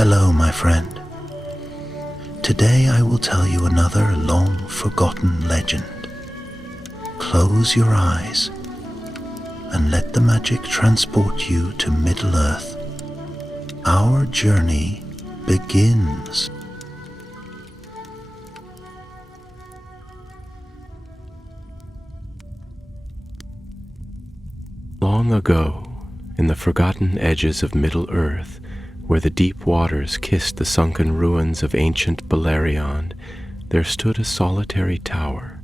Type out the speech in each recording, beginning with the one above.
Hello, my friend. Today I will tell you another long-forgotten legend. Close your eyes and let the magic transport you to Middle-earth. Our journey begins. Long ago, in the forgotten edges of Middle-earth, where the deep waters kissed the sunken ruins of ancient Beleriand, there stood a solitary tower.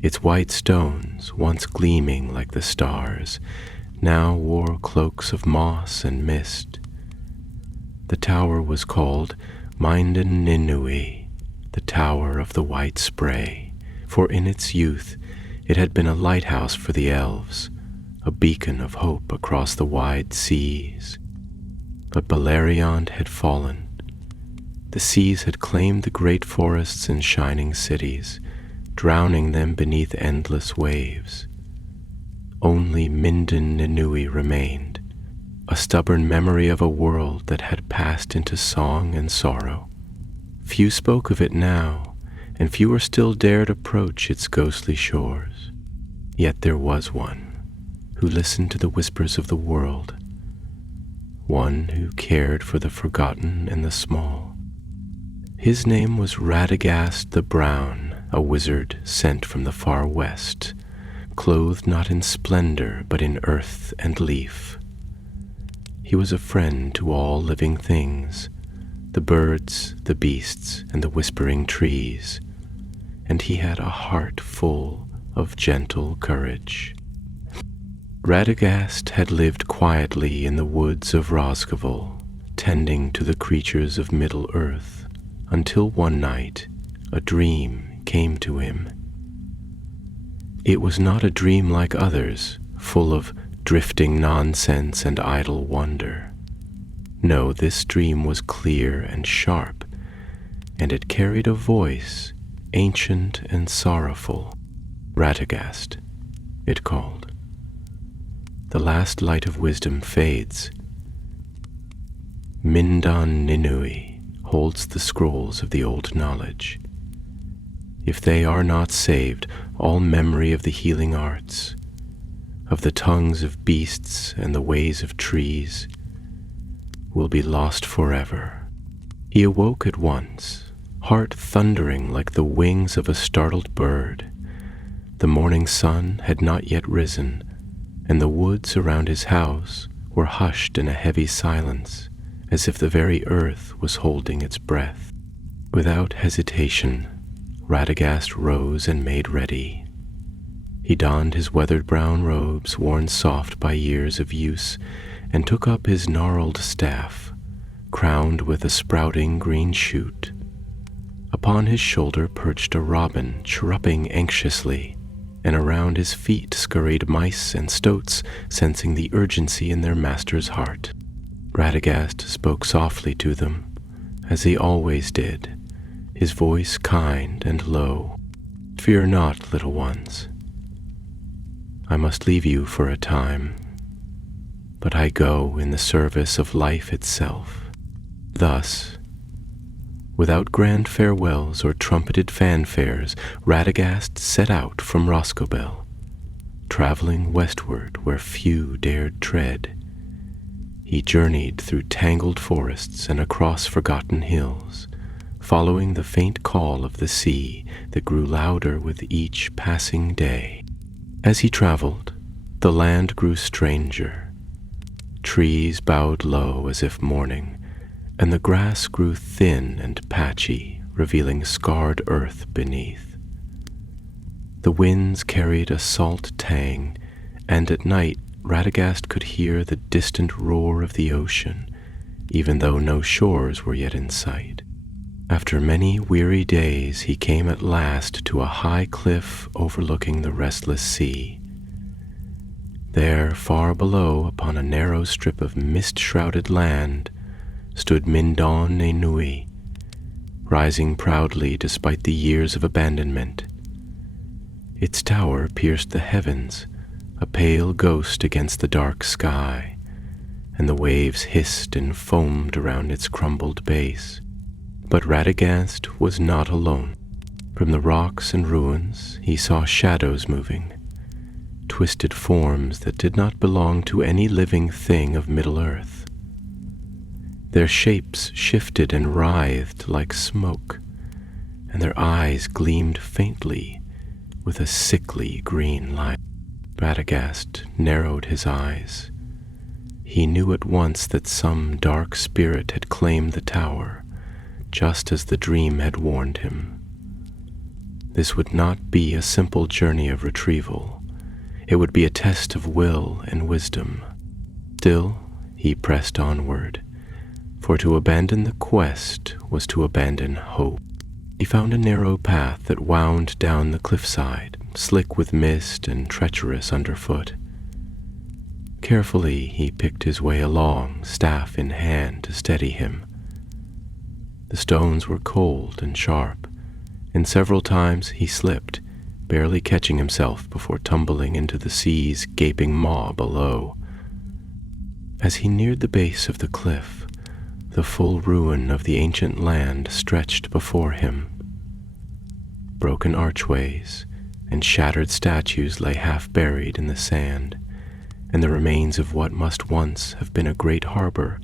Its white stones, once gleaming like the stars, now wore cloaks of moss and mist. The tower was called Minden Ninui, the Tower of the White Spray, for in its youth it had been a lighthouse for the elves, a beacon of hope across the wide seas. But Beleriand had fallen. The seas had claimed the great forests and shining cities, drowning them beneath endless waves. Only Minden Ninui remained, a stubborn memory of a world that had passed into song and sorrow. Few spoke of it now, and fewer still dared approach its ghostly shores. Yet there was one who listened to the whispers of the world, one who cared for the forgotten and the small. His name was Radagast the Brown, a wizard sent from the far west, clothed not in splendor but in earth and leaf. He was a friend to all living things, the birds, the beasts, and the whispering trees, and he had a heart full of gentle courage. Radagast had lived quietly in the woods of Rosgavul, tending to the creatures of Middle-earth, until one night a dream came to him. It was not a dream like others, full of drifting nonsense and idle wonder. No, this dream was clear and sharp, and it carried a voice, ancient and sorrowful. Radagast, it called. The last light of wisdom fades. Minden Ninui holds the scrolls of the old knowledge. If they are not saved, all memory of the healing arts, of the tongues of beasts and the ways of trees, will be lost forever. He awoke at once, heart thundering like the wings of a startled bird. The morning sun had not yet risen, and the woods around his house were hushed in a heavy silence, as if the very earth was holding its breath. Without hesitation, Radagast rose and made ready. He donned his weathered brown robes, worn soft by years of use, and took up his gnarled staff, crowned with a sprouting green shoot. Upon his shoulder perched a robin, chirruping anxiously, and around his feet scurried mice and stoats, sensing the urgency in their master's heart. Radagast spoke softly to them, as he always did, his voice kind and low. "Fear not, little ones. I must leave you for a time, but I go in the service of life itself." Thus, without grand farewells or trumpeted fanfares, Radagast set out from Rosgobel, traveling westward where few dared tread. He journeyed through tangled forests and across forgotten hills, following the faint call of the sea that grew louder with each passing day. As he traveled, the land grew stranger. Trees bowed low as if mourning, and the grass grew thin and patchy, revealing scarred earth beneath. The winds carried a salt tang, and at night Radagast could hear the distant roar of the ocean, even though no shores were yet in sight. After many weary days, he came at last to a high cliff overlooking the restless sea. There, far below, upon a narrow strip of mist-shrouded land, stood Minden Ninui, rising proudly despite the years of abandonment. Its tower pierced the heavens, a pale ghost against the dark sky, and the waves hissed and foamed around its crumbled base. But Radagast was not alone. From the rocks and ruins he saw shadows moving, twisted forms that did not belong to any living thing of Middle-earth. Their shapes shifted and writhed like smoke, and their eyes gleamed faintly with a sickly green light. Radagast narrowed his eyes. He knew at once that some dark spirit had claimed the tower, just as the dream had warned him. This would not be a simple journey of retrieval. It would be a test of will and wisdom. Still, he pressed onward, for to abandon the quest was to abandon hope. He found a narrow path that wound down the cliffside, slick with mist and treacherous underfoot. Carefully he picked his way along, staff in hand to steady him. The stones were cold and sharp, and several times he slipped, barely catching himself before tumbling into the sea's gaping maw below. As he neared the base of the cliff, the full ruin of the ancient land stretched before him. Broken archways and shattered statues lay half buried in the sand, and the remains of what must once have been a great harbor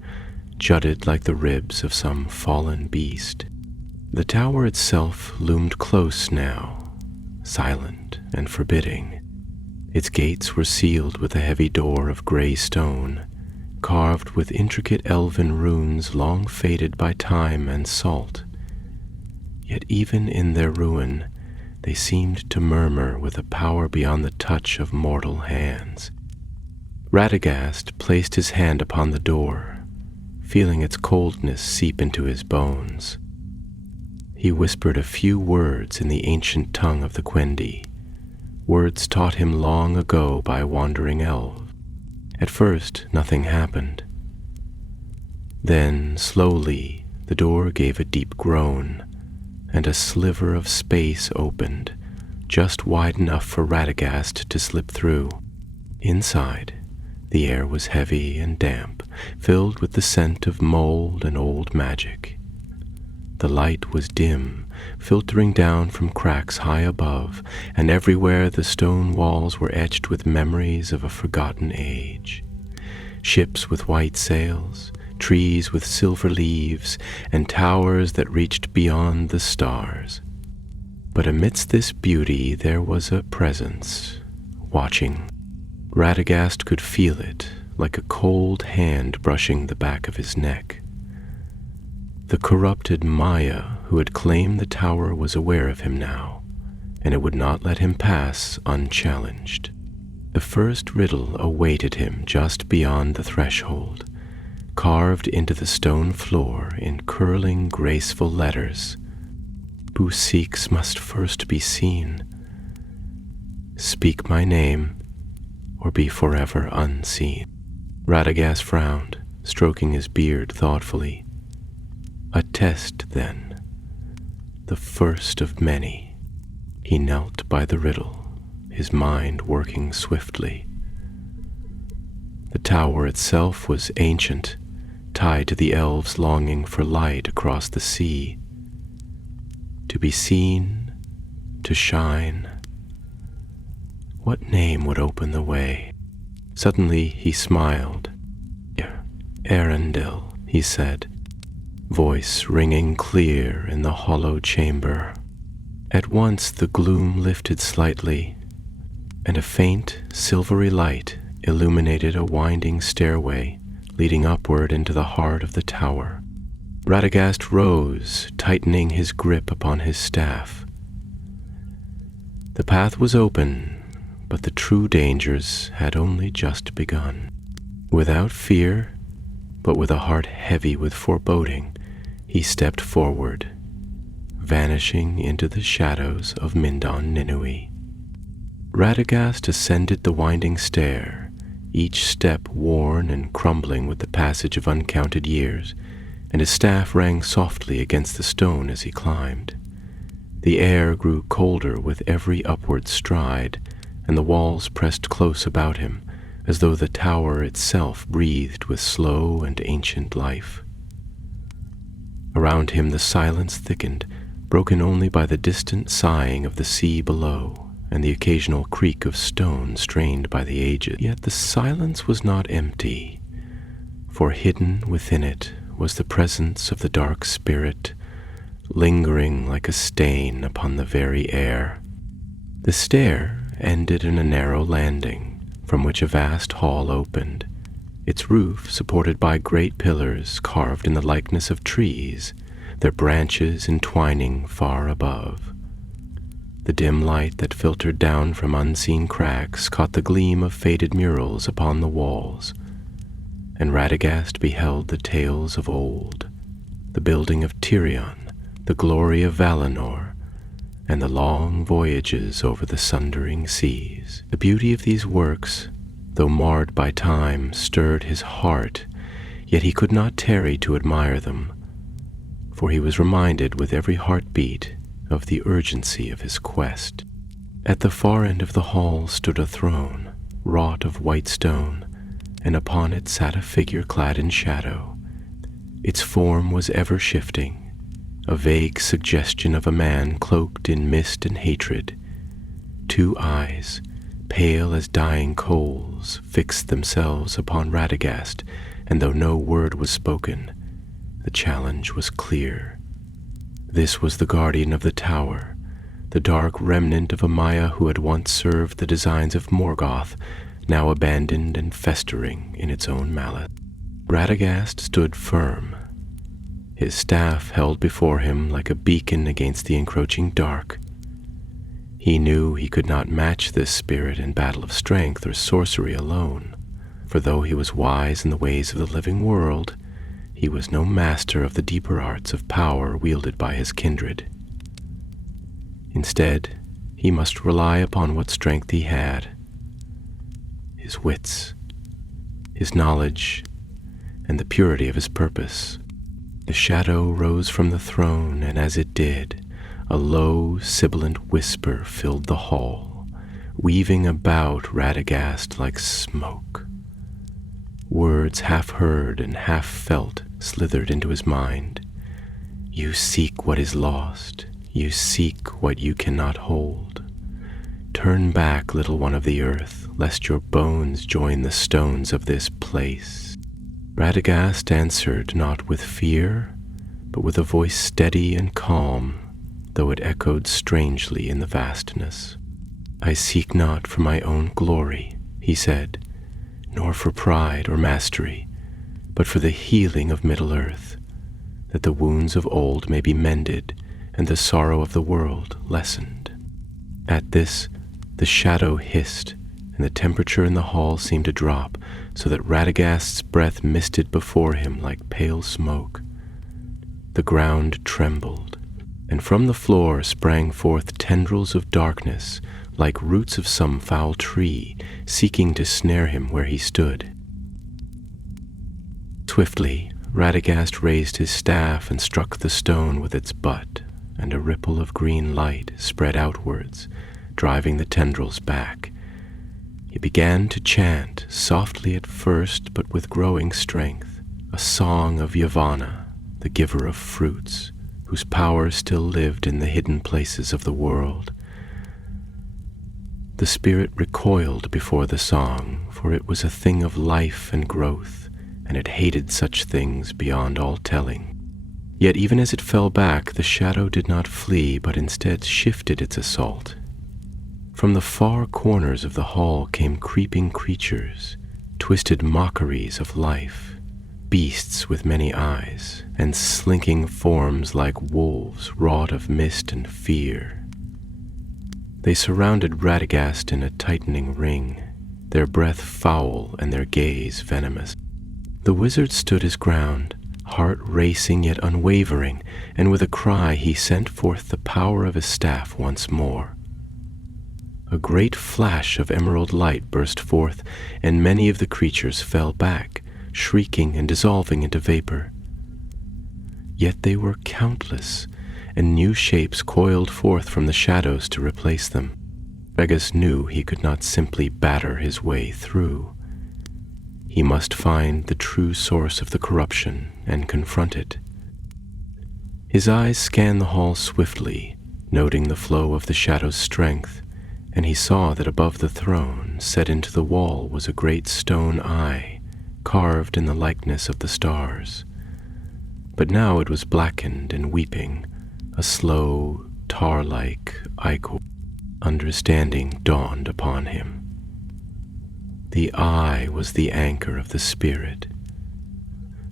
jutted like the ribs of some fallen beast. The tower itself loomed close now, silent and forbidding. Its gates were sealed with a heavy door of gray stone, carved with intricate elven runes long faded by time and salt. Yet even in their ruin, they seemed to murmur with a power beyond the touch of mortal hands. Radagast placed his hand upon the door, feeling its coldness seep into his bones. He whispered a few words in the ancient tongue of the Quendi, words taught him long ago by wandering elves. At first, nothing happened. Then, slowly, the door gave a deep groan, and a sliver of space opened, just wide enough for Radagast to slip through. Inside, the air was heavy and damp, filled with the scent of mold and old magic. The light was dim, filtering down from cracks high above, and everywhere the stone walls were etched with memories of a forgotten age. Ships with white sails, trees with silver leaves, and towers that reached beyond the stars. But amidst this beauty there was a presence, watching. Radagast could feel it, like a cold hand brushing the back of his neck. The corrupted Maya who had claimed the tower was aware of him now, and it would not let him pass unchallenged. The first riddle awaited him just beyond the threshold, carved into the stone floor in curling, graceful letters. Who seeks must first be seen. Speak my name, or be forever unseen. Radagast frowned, stroking his beard thoughtfully. A test, then, the first of many. He knelt by the riddle, his mind working swiftly. The tower itself was ancient, tied to the elves' longing for light across the sea. To be seen, to shine. What name would open the way? Suddenly he smiled. Arundel, he said, voice ringing clear in the hollow chamber. At once the gloom lifted slightly, and a faint, silvery light illuminated a winding stairway leading upward into the heart of the tower. Radagast rose, tightening his grip upon his staff. The path was open, but the true dangers had only just begun. Without fear, but with a heart heavy with foreboding, he stepped forward, vanishing into the shadows of Mindon Ninui. Radagast ascended the winding stair, each step worn and crumbling with the passage of uncounted years, and his staff rang softly against the stone as he climbed. The air grew colder with every upward stride, and the walls pressed close about him, as though the tower itself breathed with slow and ancient life. Around him the silence thickened, broken only by the distant sighing of the sea below and the occasional creak of stone strained by the ages. Yet the silence was not empty, for hidden within it was the presence of the dark spirit, lingering like a stain upon the very air. The stair ended in a narrow landing, from which a vast hall opened, its roof supported by great pillars carved in the likeness of trees, their branches entwining far above. The dim light that filtered down from unseen cracks caught the gleam of faded murals upon the walls, and Radagast beheld the tales of old, the building of Tirion, the glory of Valinor, and the long voyages over the sundering seas. The beauty of these works, though marred by time, stirred his heart, yet he could not tarry to admire them, for he was reminded with every heartbeat of the urgency of his quest. At the far end of the hall stood a throne, wrought of white stone, and upon it sat a figure clad in shadow. Its form was ever shifting, a vague suggestion of a man cloaked in mist and hatred. Two eyes, pale as dying coals, fixed themselves upon Radagast, and though no word was spoken, the challenge was clear. This was the guardian of the tower, the dark remnant of a Maya who had once served the designs of Morgoth, now abandoned and festering in its own malice. Radagast stood firm, his staff held before him like a beacon against the encroaching dark. He knew he could not match this spirit in battle of strength or sorcery alone, for though he was wise in the ways of the living world, he was no master of the deeper arts of power wielded by his kindred. Instead, he must rely upon what strength he had: his wits, his knowledge, and the purity of his purpose. The shadow rose from the throne, and as it did, a low, sibilant whisper filled the hall, weaving about Radagast like smoke. Words half heard and half felt slithered into his mind. You seek what is lost. You seek what you cannot hold. Turn back, little one of the earth, lest your bones join the stones of this place. Radagast answered not with fear, but with a voice steady and calm, though it echoed strangely in the vastness. I seek not for my own glory, he said, nor for pride or mastery, but for the healing of Middle-earth, that the wounds of old may be mended and the sorrow of the world lessened. At this, the shadow hissed, and the temperature in the hall seemed to drop, so that Radagast's breath misted before him like pale smoke. The ground trembled, and from the floor sprang forth tendrils of darkness, like roots of some foul tree, seeking to snare him where he stood. Swiftly, Radagast raised his staff and struck the stone with its butt, and a ripple of green light spread outwards, driving the tendrils back. He began to chant, softly at first, but with growing strength, a song of Yavanna, the giver of fruits, whose power still lived in the hidden places of the world. The spirit recoiled before the song, for it was a thing of life and growth, and it hated such things beyond all telling. Yet even as it fell back, the shadow did not flee, but instead shifted its assault. From the far corners of the hall came creeping creatures, twisted mockeries of life, beasts with many eyes, and slinking forms like wolves wrought of mist and fear. They surrounded Radagast in a tightening ring, their breath foul and their gaze venomous. The wizard stood his ground, heart racing yet unwavering, and with a cry he sent forth the power of his staff once more. A great flash of emerald light burst forth, and many of the creatures fell back, shrieking and dissolving into vapor. Yet they were countless, and new shapes coiled forth from the shadows to replace them. Radagast knew he could not simply batter his way through. He must find the true source of the corruption and confront it. His eyes scanned the hall swiftly, noting the flow of the shadow's strength, and he saw that above the throne, set into the wall, was a great stone eye, carved in the likeness of the stars. But now it was blackened and weeping, a slow, tar-like ichor. Understanding dawned upon him. The eye was the anchor of the spirit,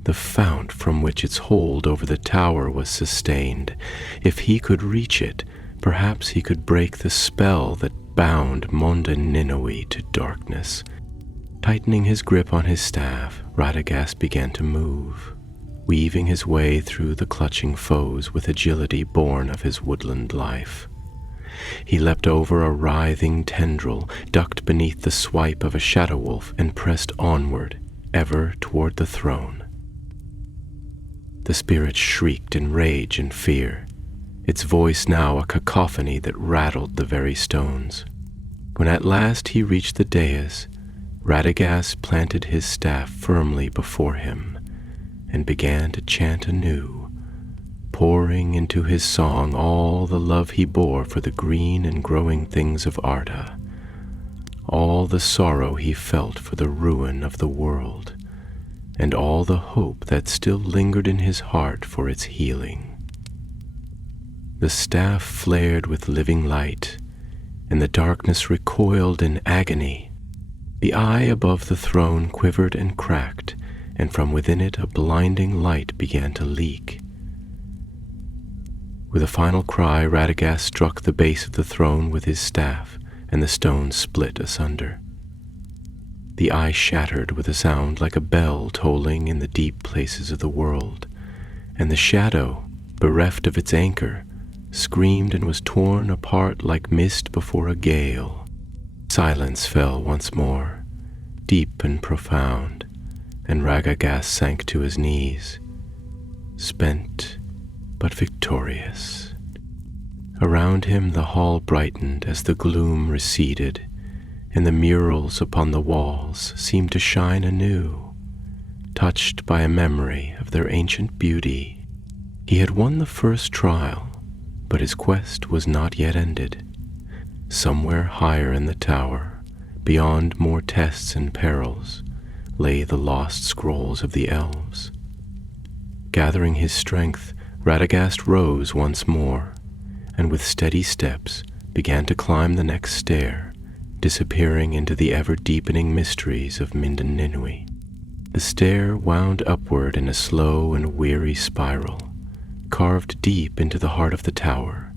the fount from which its hold over the tower was sustained. If he could reach it, perhaps he could break the spell that bound Monda Ninoe to darkness. Tightening his grip on his staff, Radagast began to move, weaving his way through the clutching foes with agility born of his woodland life. He leapt over a writhing tendril, ducked beneath the swipe of a shadow wolf, and pressed onward, ever toward the throne. The spirit shrieked in rage and fear, its voice now a cacophony that rattled the very stones. When at last he reached the dais, Radagast planted his staff firmly before him and began to chant anew, pouring into his song all the love he bore for the green and growing things of Arda, all the sorrow he felt for the ruin of the world, and all the hope that still lingered in his heart for its healing. The staff flared with living light, and the darkness recoiled in agony. The eye above the throne quivered and cracked, and from within it a blinding light began to leak. With a final cry, Radagast struck the base of the throne with his staff, and the stone split asunder. The eye shattered with a sound like a bell tolling in the deep places of the world, and the shadow, bereft of its anchor, screamed and was torn apart like mist before a gale. Silence fell once more, deep and profound, and Radagast sank to his knees, spent but victorious. Around him the hall brightened as the gloom receded, and the murals upon the walls seemed to shine anew, touched by a memory of their ancient beauty. He had won the first trial, but his quest was not yet ended. Somewhere higher in the tower, beyond more tests and perils, lay the lost scrolls of the elves. Gathering his strength, Radagast rose once more, and with steady steps began to climb the next stair, disappearing into the ever-deepening mysteries of Monda Ninoe. The stair wound upward in a slow and weary spiral, carved deep into the heart of the tower,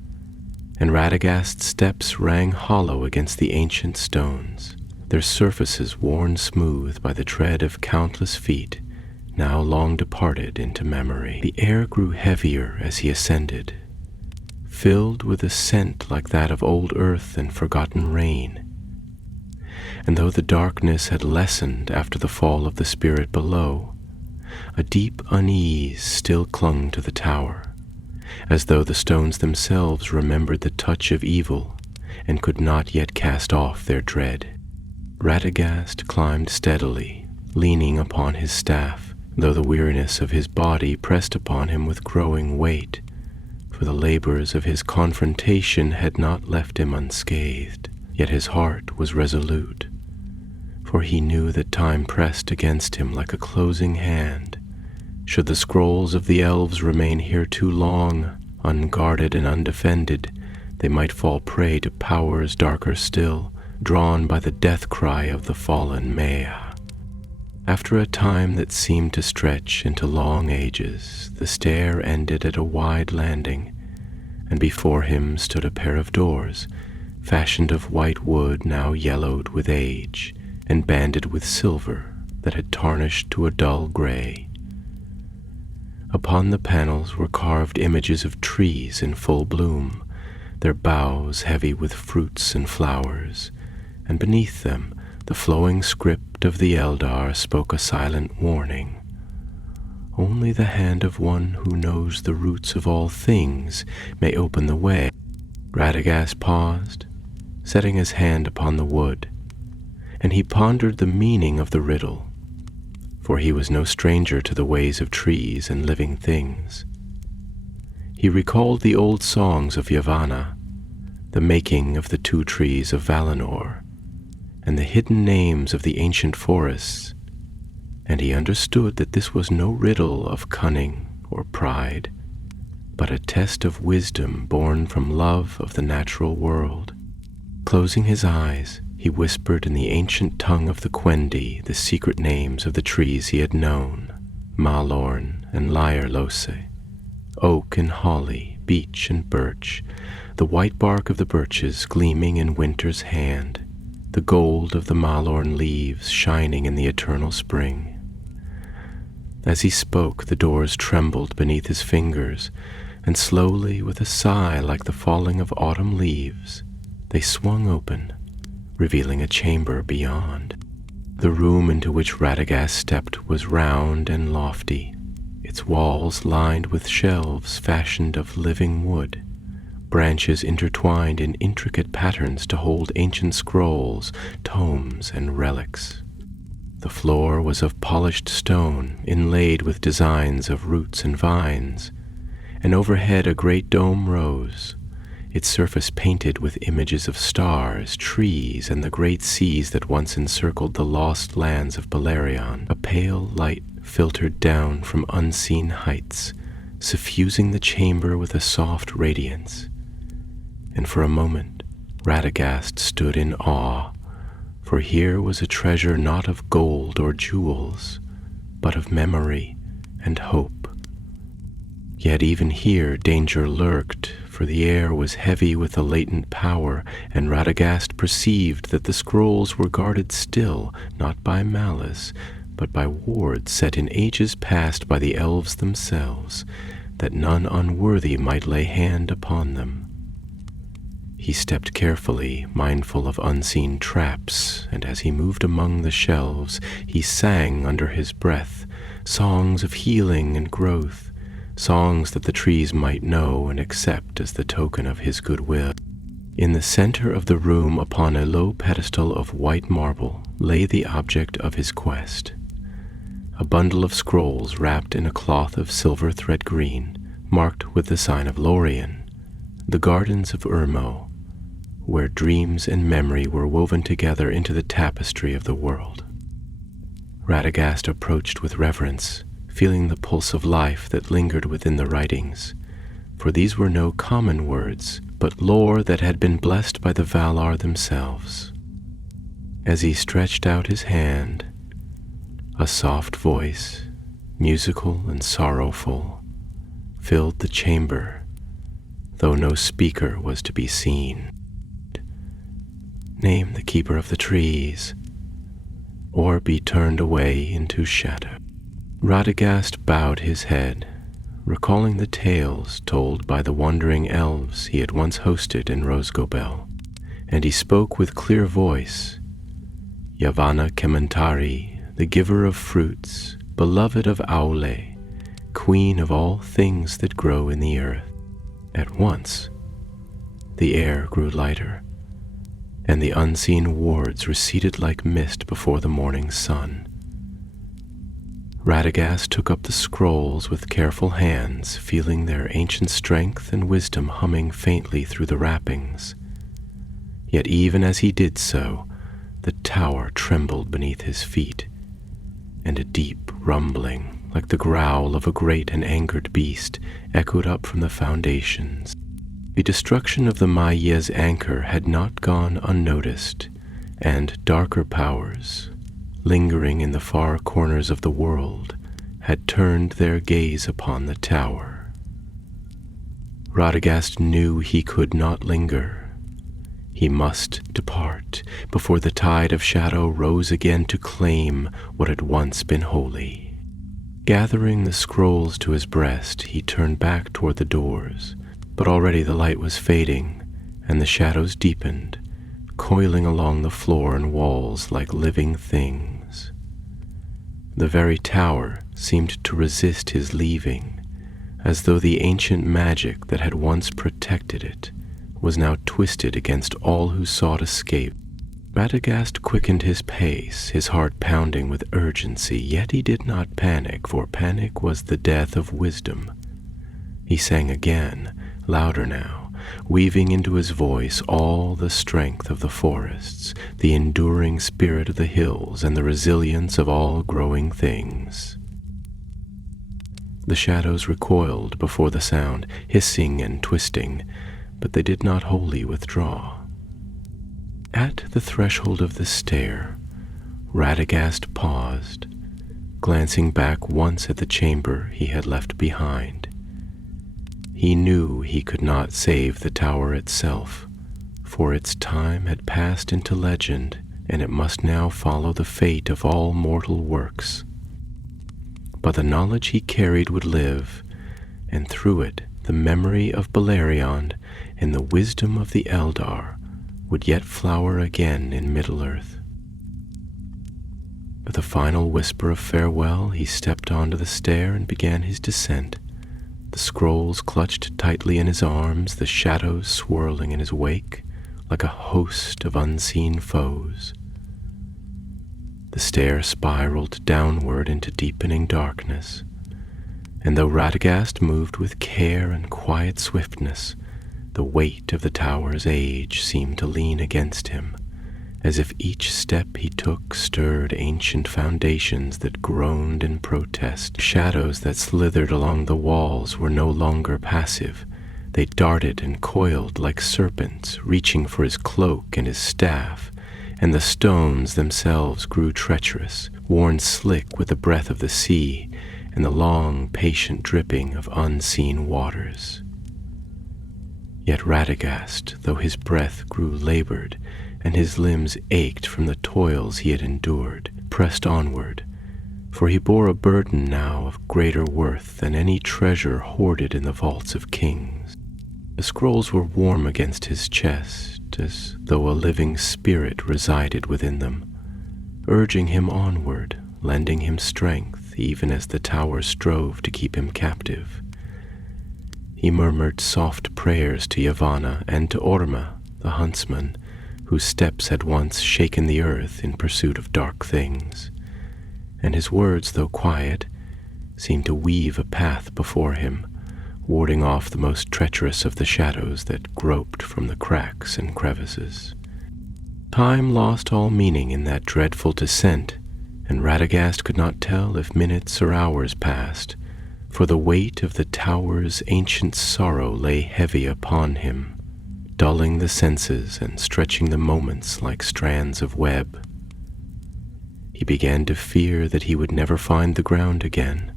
and Radagast's steps rang hollow against the ancient stones, their surfaces worn smooth by the tread of countless feet now long departed into memory. The air grew heavier as he ascended, filled with a scent like that of old earth and forgotten rain. And though the darkness had lessened after the fall of the spirit below, a deep unease still clung to the tower, as though the stones themselves remembered the touch of evil and could not yet cast off their dread. Radagast climbed steadily, leaning upon his staff, though the weariness of his body pressed upon him with growing weight, for the labors of his confrontation had not left him unscathed. Yet his heart was resolute, for he knew that time pressed against him like a closing hand. Should the scrolls of the elves remain here too long, unguarded and undefended, they might fall prey to powers darker still, drawn by the death cry of the fallen Maya. After a time that seemed to stretch into long ages, the stair ended at a wide landing, and before him stood a pair of doors, fashioned of white wood now yellowed with age, and banded with silver that had tarnished to a dull gray. Upon the panels were carved images of trees in full bloom, their boughs heavy with fruits and flowers, and beneath them the flowing script of the Eldar spoke a silent warning. Only the hand of one who knows the roots of all things may open the way. Radagast paused, setting his hand upon the wood, and he pondered the meaning of the riddle, for he was no stranger to the ways of trees and living things. He recalled the old songs of Yavanna, the making of the two trees of Valinor, and the hidden names of the ancient forests, and he understood that this was no riddle of cunning or pride, but a test of wisdom born from love of the natural world. Closing his eyes, he whispered in the ancient tongue of the Quendi the secret names of the trees he had known, Malorn and Lyre-lose, oak and holly, beech and birch, the white bark of the birches gleaming in winter's hand, the gold of the Malorn leaves shining in the eternal spring. As he spoke, the doors trembled beneath his fingers, and slowly, with a sigh like the falling of autumn leaves, they swung open, revealing a chamber beyond. The room into which Radagast stepped was round and lofty, its walls lined with shelves fashioned of living wood, branches intertwined in intricate patterns to hold ancient scrolls, tomes, and relics. The floor was of polished stone, inlaid with designs of roots and vines, and overhead a great dome rose, its surface painted with images of stars, trees, and the great seas that once encircled the lost lands of Beleriand. A pale light filtered down from unseen heights, suffusing the chamber with a soft radiance, and for a moment Radagast stood in awe, for here was a treasure not of gold or jewels, but of memory and hope. Yet even here danger lurked, for the air was heavy with a latent power, and Radagast perceived that the scrolls were guarded still, not by malice, but by wards set in ages past by the elves themselves, that none unworthy might lay hand upon them. He stepped carefully, mindful of unseen traps, and as he moved among the shelves, he sang under his breath songs of healing and growth, songs that the trees might know and accept as the token of his goodwill. In the center of the room, upon a low pedestal of white marble, lay the object of his quest, a bundle of scrolls wrapped in a cloth of silver thread green, marked with the sign of Lorien, the gardens of Urmo, where dreams and memory were woven together into the tapestry of the world. Radagast approached with reverence, feeling the pulse of life that lingered within the writings, for these were no common words, but lore that had been blessed by the Valar themselves. As he stretched out his hand, a soft voice, musical and sorrowful, filled the chamber, though no speaker was to be seen. Name the keeper of the trees, or be turned away into shadow. Radagast bowed his head, recalling the tales told by the wandering elves he had once hosted in Rosgobel, and he spoke with clear voice. Yavanna Kementari, the giver of fruits, beloved of Aule, queen of all things that grow in the earth. At once, the air grew lighter, and the unseen wards receded like mist before the morning sun. Radagast took up the scrolls with careful hands, feeling their ancient strength and wisdom humming faintly through the wrappings. Yet even as he did so, the tower trembled beneath his feet, and a deep rumbling, like the growl of a great and angered beast, echoed up from the foundations. The destruction of the Maia's anchor had not gone unnoticed, and darker powers, lingering in the far corners of the world, had turned their gaze upon the tower. Radagast knew he could not linger. He must depart before the tide of shadow rose again to claim what had once been holy. Gathering the scrolls to his breast, he turned back toward the doors, but already the light was fading, and the shadows deepened, coiling along the floor and walls like living things. The very tower seemed to resist his leaving, as though the ancient magic that had once protected it was now twisted against all who sought escape. Radagast quickened his pace, his heart pounding with urgency, yet he did not panic, for panic was the death of wisdom. He sang again, louder now, weaving into his voice all the strength of the forests, the enduring spirit of the hills, and the resilience of all growing things. The shadows recoiled before the sound, hissing and twisting, but they did not wholly withdraw. At the threshold of the stair, Radagast paused, glancing back once at the chamber he had left behind. He knew he could not save the tower itself, for its time had passed into legend, and it must now follow the fate of all mortal works. But the knowledge he carried would live, and through it the memory of Beleriand and the wisdom of the Eldar would yet flower again in Middle-earth. With a final whisper of farewell, he stepped onto the stair and began his descent, the scrolls clutched tightly in his arms, the shadows swirling in his wake like a host of unseen foes. The stair spiraled downward into deepening darkness, and though Radagast moved with care and quiet swiftness, the weight of the tower's age seemed to lean against him, as if each step he took stirred ancient foundations that groaned in protest. Shadows that slithered along the walls were no longer passive. They darted and coiled like serpents, reaching for his cloak and his staff, and the stones themselves grew treacherous, worn slick with the breath of the sea and the long, patient dripping of unseen waters. Yet Radagast, though his breath grew labored and his limbs ached from the toils he had endured, pressed onward, for he bore a burden now of greater worth than any treasure hoarded in the vaults of kings. The scrolls were warm against his chest, as though a living spirit resided within them, urging him onward, lending him strength even as the tower strove to keep him captive. He murmured soft prayers to Yavanna and to Orma, the huntsman, whose steps had once shaken the earth in pursuit of dark things, and his words, though quiet, seemed to weave a path before him, warding off the most treacherous of the shadows that groped from the cracks and crevices. Time lost all meaning in that dreadful descent, and Radagast could not tell if minutes or hours passed, for the weight of the tower's ancient sorrow lay heavy upon him, dulling the senses and stretching the moments like strands of web. He began to fear that he would never find the ground again,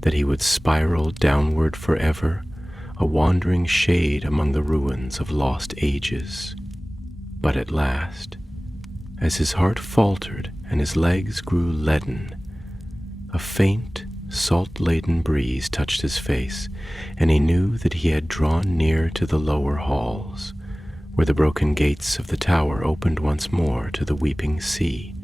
that he would spiral downward forever, a wandering shade among the ruins of lost ages. But at last, as his heart faltered and his legs grew leaden, a faint, salt-laden breeze touched his face, and he knew that he had drawn near to the lower halls, where the broken gates of the tower opened once more to the weeping sea.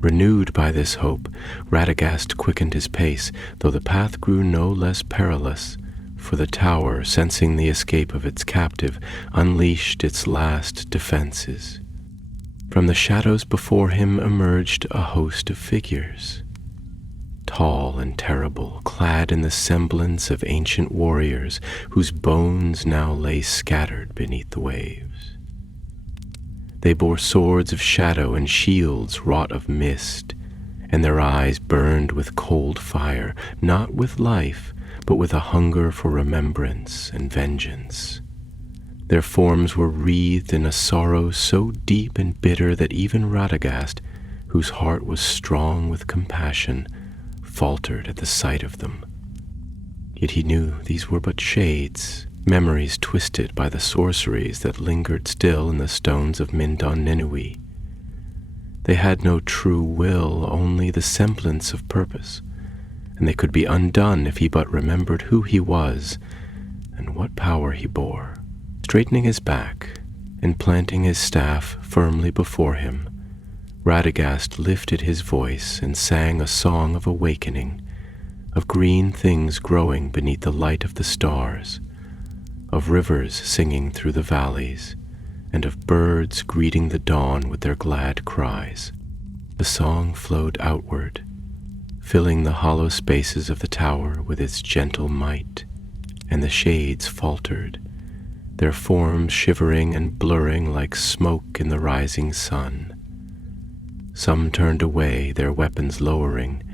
Renewed by this hope, Radagast quickened his pace, though the path grew no less perilous, for the tower, sensing the escape of its captive, unleashed its last defenses. From the shadows before him emerged a host of figures, tall and terrible, clad in the semblance of ancient warriors whose bones now lay scattered beneath the waves. They bore swords of shadow and shields wrought of mist, and their eyes burned with cold fire, not with life, but with a hunger for remembrance and vengeance. Their forms were wreathed in a sorrow so deep and bitter that even Radagast, whose heart was strong with compassion, faltered at the sight of them. Yet he knew these were but shades, memories twisted by the sorceries that lingered still in the stones of Mindon Ninui. They had no true will, only the semblance of purpose, and they could be undone if he but remembered who he was and what power he bore. Straightening his back and planting his staff firmly before him, Radagast lifted his voice and sang a song of awakening, of green things growing beneath the light of the stars, of rivers singing through the valleys, and of birds greeting the dawn with their glad cries. The song flowed outward, filling the hollow spaces of the tower with its gentle might, and the shades faltered, their forms shivering and blurring like smoke in the rising sun. Some turned away, their weapons lowering,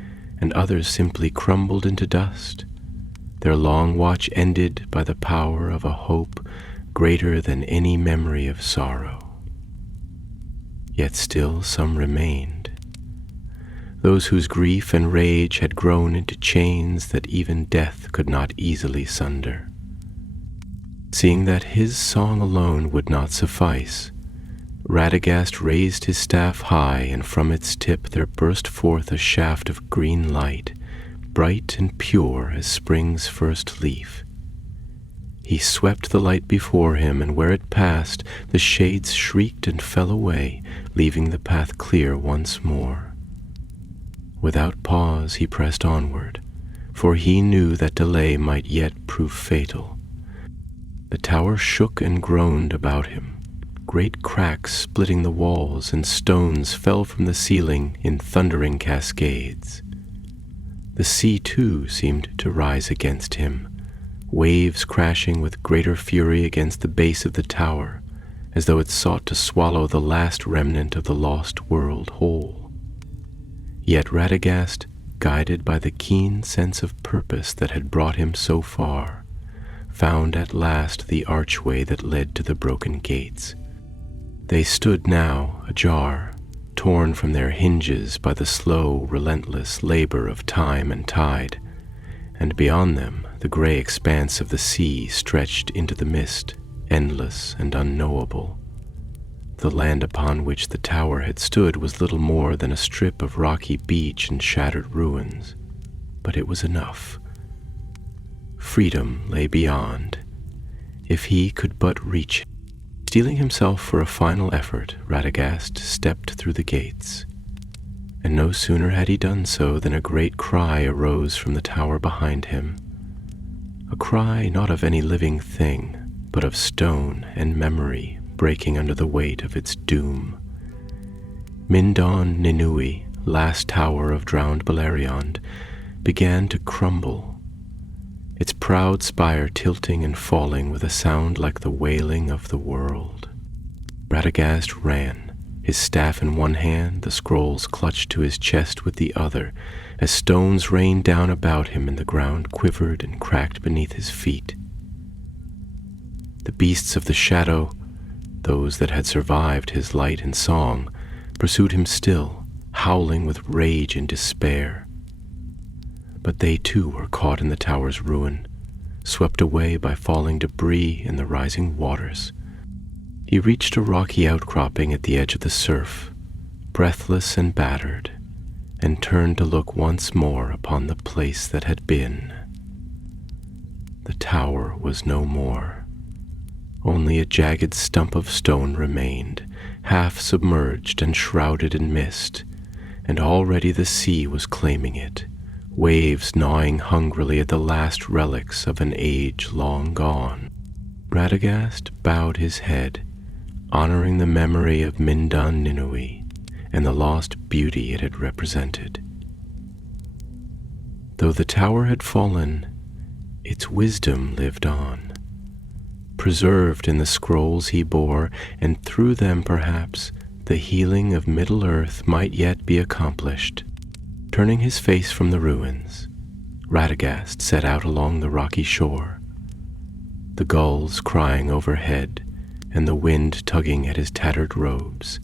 and others simply crumbled into dust, their long watch ended by the power of a hope greater than any memory of sorrow. Yet still some remained, those whose grief and rage had grown into chains that even death could not easily sunder. Seeing that his song alone would not suffice, Radagast raised his staff high, and from its tip there burst forth a shaft of green light, bright and pure as spring's first leaf. He swept the light before him, and where it passed, the shades shrieked and fell away, leaving the path clear once more. Without pause he pressed onward, for he knew that delay might yet prove fatal. The tower shook and groaned about him. Great cracks splitting the walls, and stones fell from the ceiling in thundering cascades. The sea, too, seemed to rise against him, waves crashing with greater fury against the base of the tower, as though it sought to swallow the last remnant of the lost world whole. Yet Radagast, guided by the keen sense of purpose that had brought him so far, found at last the archway that led to the broken gates. They stood now ajar, torn from their hinges by the slow, relentless labor of time and tide, and beyond them the gray expanse of the sea stretched into the mist, endless and unknowable. The land upon which the tower had stood was little more than a strip of rocky beach and shattered ruins, but it was enough. Freedom lay beyond, if he could but reach it. Steeling himself for a final effort, Radagast stepped through the gates, and no sooner had he done so than a great cry arose from the tower behind him, a cry not of any living thing, but of stone and memory breaking under the weight of its doom. Mindon Ninui, last tower of drowned Beleriand, began to crumble, its proud spire tilting and falling with a sound like the wailing of the world. Radagast ran, his staff in one hand, the scrolls clutched to his chest with the other, as stones rained down about him and the ground quivered and cracked beneath his feet. The beasts of the shadow, those that had survived his light and song, pursued him still, howling with rage and despair. But they too were caught in the tower's ruin, swept away by falling debris in the rising waters. He reached a rocky outcropping at the edge of the surf, breathless and battered, and turned to look once more upon the place that had been. The tower was no more. Only a jagged stump of stone remained, half submerged and shrouded in mist, and already the sea was claiming it, waves gnawing hungrily at the last relics of an age long gone. Radagast bowed his head, honoring the memory of Mindon Ninui and the lost beauty it had represented. Though the tower had fallen, its wisdom lived on, preserved in the scrolls he bore, and through them perhaps the healing of Middle-earth might yet be accomplished. Turning his face from the ruins, Radagast set out along the rocky shore, the gulls crying overhead and the wind tugging at his tattered robes.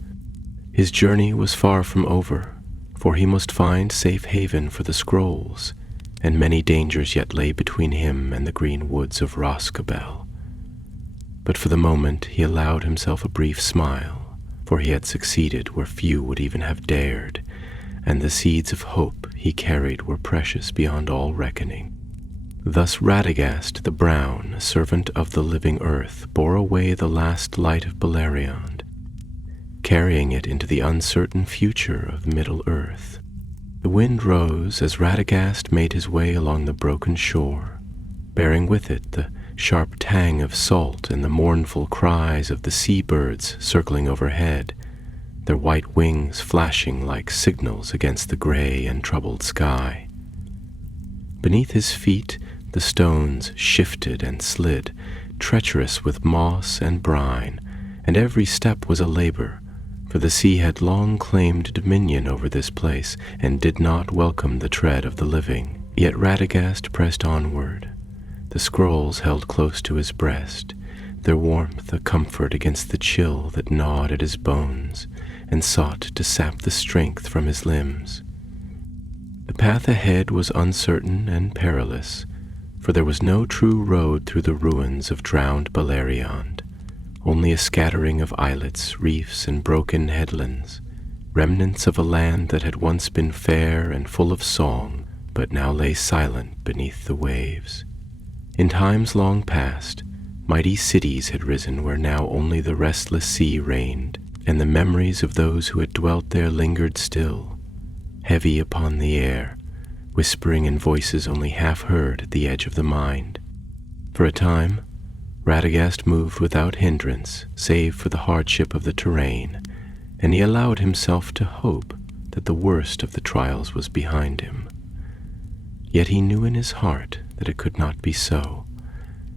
His journey was far from over, for he must find safe haven for the scrolls, and many dangers yet lay between him and the green woods of Roscabel. But for the moment he allowed himself a brief smile, for he had succeeded where few would even have dared, and the seeds of hope he carried were precious beyond all reckoning. Thus Radagast the Brown, servant of the living earth, bore away the last light of Beleriand, carrying it into the uncertain future of Middle-earth. The wind rose as Radagast made his way along the broken shore, bearing with it the sharp tang of salt and the mournful cries of the sea-birds circling overhead, their white wings flashing like signals against the gray and troubled sky. Beneath his feet, the stones shifted and slid, treacherous with moss and brine, and every step was a labor, for the sea had long claimed dominion over this place and did not welcome the tread of the living. Yet Radagast pressed onward, the scrolls held close to his breast, their warmth a comfort against the chill that gnawed at his bones and sought to sap the strength from his limbs. The path ahead was uncertain and perilous, for there was no true road through the ruins of drowned Beleriand, only a scattering of islets, reefs, and broken headlands, remnants of a land that had once been fair and full of song, but now lay silent beneath the waves. In times long past, mighty cities had risen where now only the restless sea reigned, and the memories of those who had dwelt there lingered still, heavy upon the air, whispering in voices only half heard at the edge of the mind. For a time, Radagast moved without hindrance, save for the hardship of the terrain, and he allowed himself to hope that the worst of the trials was behind him. Yet he knew in his heart that it could not be so,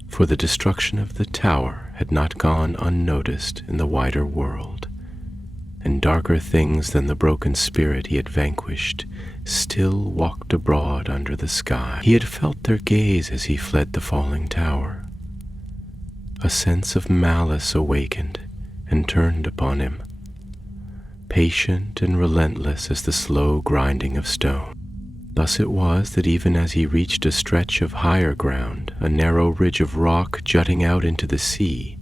for the destruction of the tower had not gone unnoticed in the wider world, and darker things than the broken spirit he had vanquished still walked abroad under the sky. He had felt their gaze as he fled the falling tower. A sense of malice awakened and turned upon him, patient and relentless as the slow grinding of stone. Thus it was that even as he reached a stretch of higher ground, a narrow ridge of rock jutting out into the sea,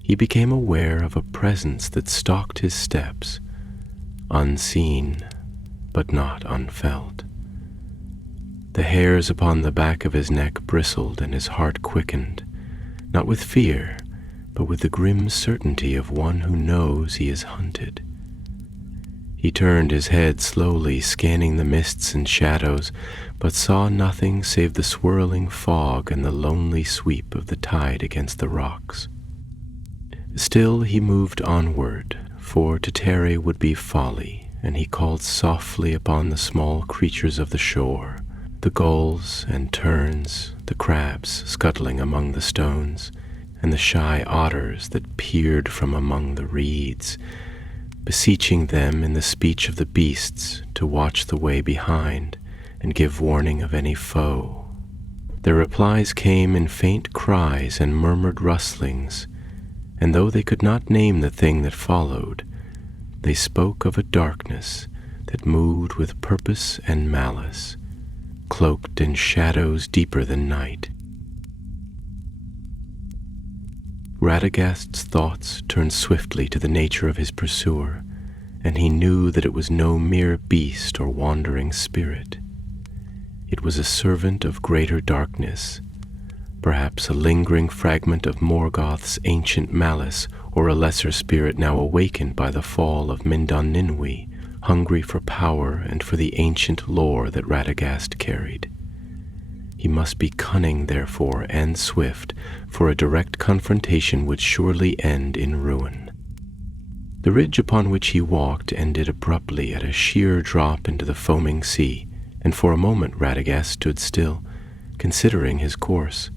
he became aware of a presence that stalked his steps, unseen but not unfelt. The hairs upon the back of his neck bristled and his heart quickened, not with fear, but with the grim certainty of one who knows he is hunted. He turned his head slowly, scanning the mists and shadows, but saw nothing save the swirling fog and the lonely sweep of the tide against the rocks. Still he moved onward, for to tarry would be folly, and he called softly upon the small creatures of the shore, the gulls and terns, the crabs scuttling among the stones, and the shy otters that peered from among the reeds, beseeching them in the speech of the beasts to watch the way behind and give warning of any foe. Their replies came in faint cries and murmured rustlings, and though they could not name the thing that followed, they spoke of a darkness that moved with purpose and malice, cloaked in shadows deeper than night. Radagast's thoughts turned swiftly to the nature of his pursuer, and he knew that it was no mere beast or wandering spirit. It was a servant of greater darkness, perhaps a lingering fragment of Morgoth's ancient malice, or a lesser spirit now awakened by the fall of Mindon Ninwi, hungry for power and for the ancient lore that Radagast carried. He must be cunning, therefore, and swift, for a direct confrontation would surely end in ruin. The ridge upon which he walked ended abruptly at a sheer drop into the foaming sea, and for a moment Radagast stood still, considering his course.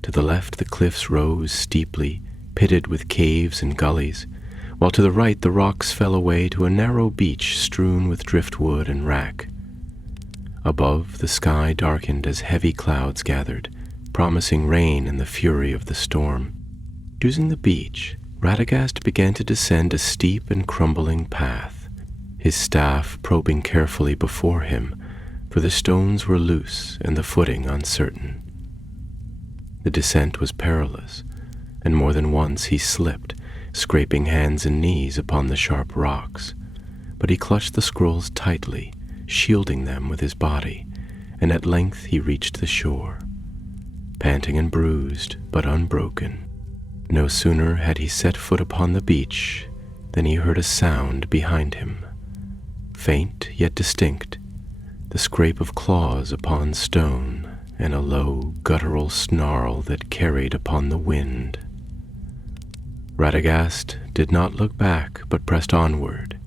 To the left the cliffs rose steeply, pitted with caves and gullies, while to the right the rocks fell away to a narrow beach strewn with driftwood and wrack. Above, the sky darkened as heavy clouds gathered, promising rain in the fury of the storm. Choosing the beach, Radagast began to descend a steep and crumbling path, his staff probing carefully before him, for the stones were loose and the footing uncertain. The descent was perilous, and more than once he slipped, scraping hands and knees upon the sharp rocks, but he clutched the scrolls tightly, shielding them with his body, and at length he reached the shore, panting and bruised, but unbroken. No sooner had he set foot upon the beach than he heard a sound behind him, faint yet distinct, the scrape of claws upon stone, and a low, guttural snarl that carried upon the wind. Radagast did not look back, but pressed onward,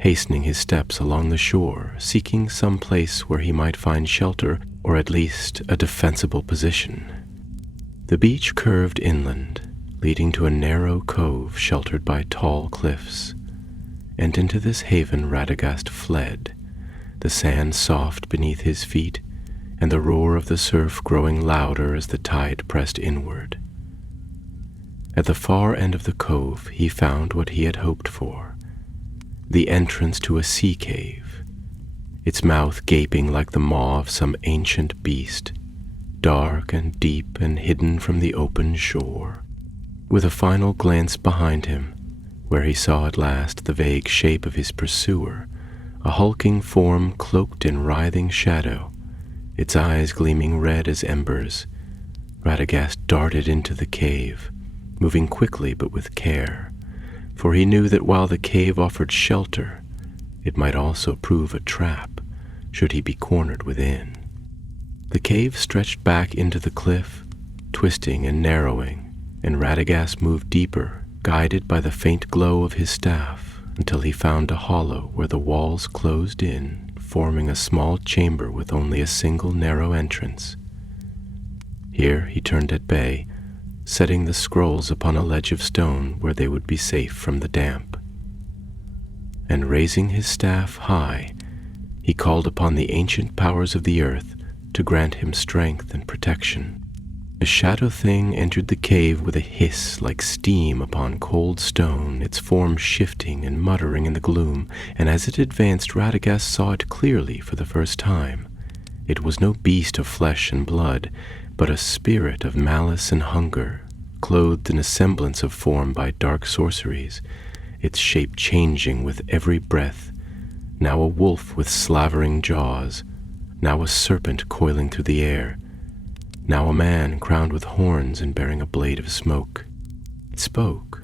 hastening his steps along the shore, seeking some place where he might find shelter or at least a defensible position. The beach curved inland, leading to a narrow cove sheltered by tall cliffs, and into this haven Radagast fled, the sand soft beneath his feet, and the roar of the surf growing louder as the tide pressed inward. At the far end of the cove he found what he had hoped for, the entrance to a sea cave, its mouth gaping like the maw of some ancient beast, dark and deep and hidden from the open shore. With a final glance behind him, where he saw at last the vague shape of his pursuer, a hulking form cloaked in writhing shadow, its eyes gleaming red as embers, Radagast darted into the cave, moving quickly but with care, for he knew that while the cave offered shelter, it might also prove a trap, should he be cornered within. The cave stretched back into the cliff, twisting and narrowing, and Radagast moved deeper, guided by the faint glow of his staff, until he found a hollow where the walls closed in, forming a small chamber with only a single narrow entrance. Here he turned at bay, setting the scrolls upon a ledge of stone where they would be safe from the damp. And raising his staff high, he called upon the ancient powers of the earth to grant him strength and protection. The shadow thing entered the cave with a hiss like steam upon cold stone, its form shifting and muttering in the gloom, and as it advanced Radagast saw it clearly for the first time. It was no beast of flesh and blood, but a spirit of malice and hunger, clothed in a semblance of form by dark sorceries, its shape changing with every breath, now a wolf with slavering jaws, now a serpent coiling through the air, now a man crowned with horns and bearing a blade of smoke. It spoke,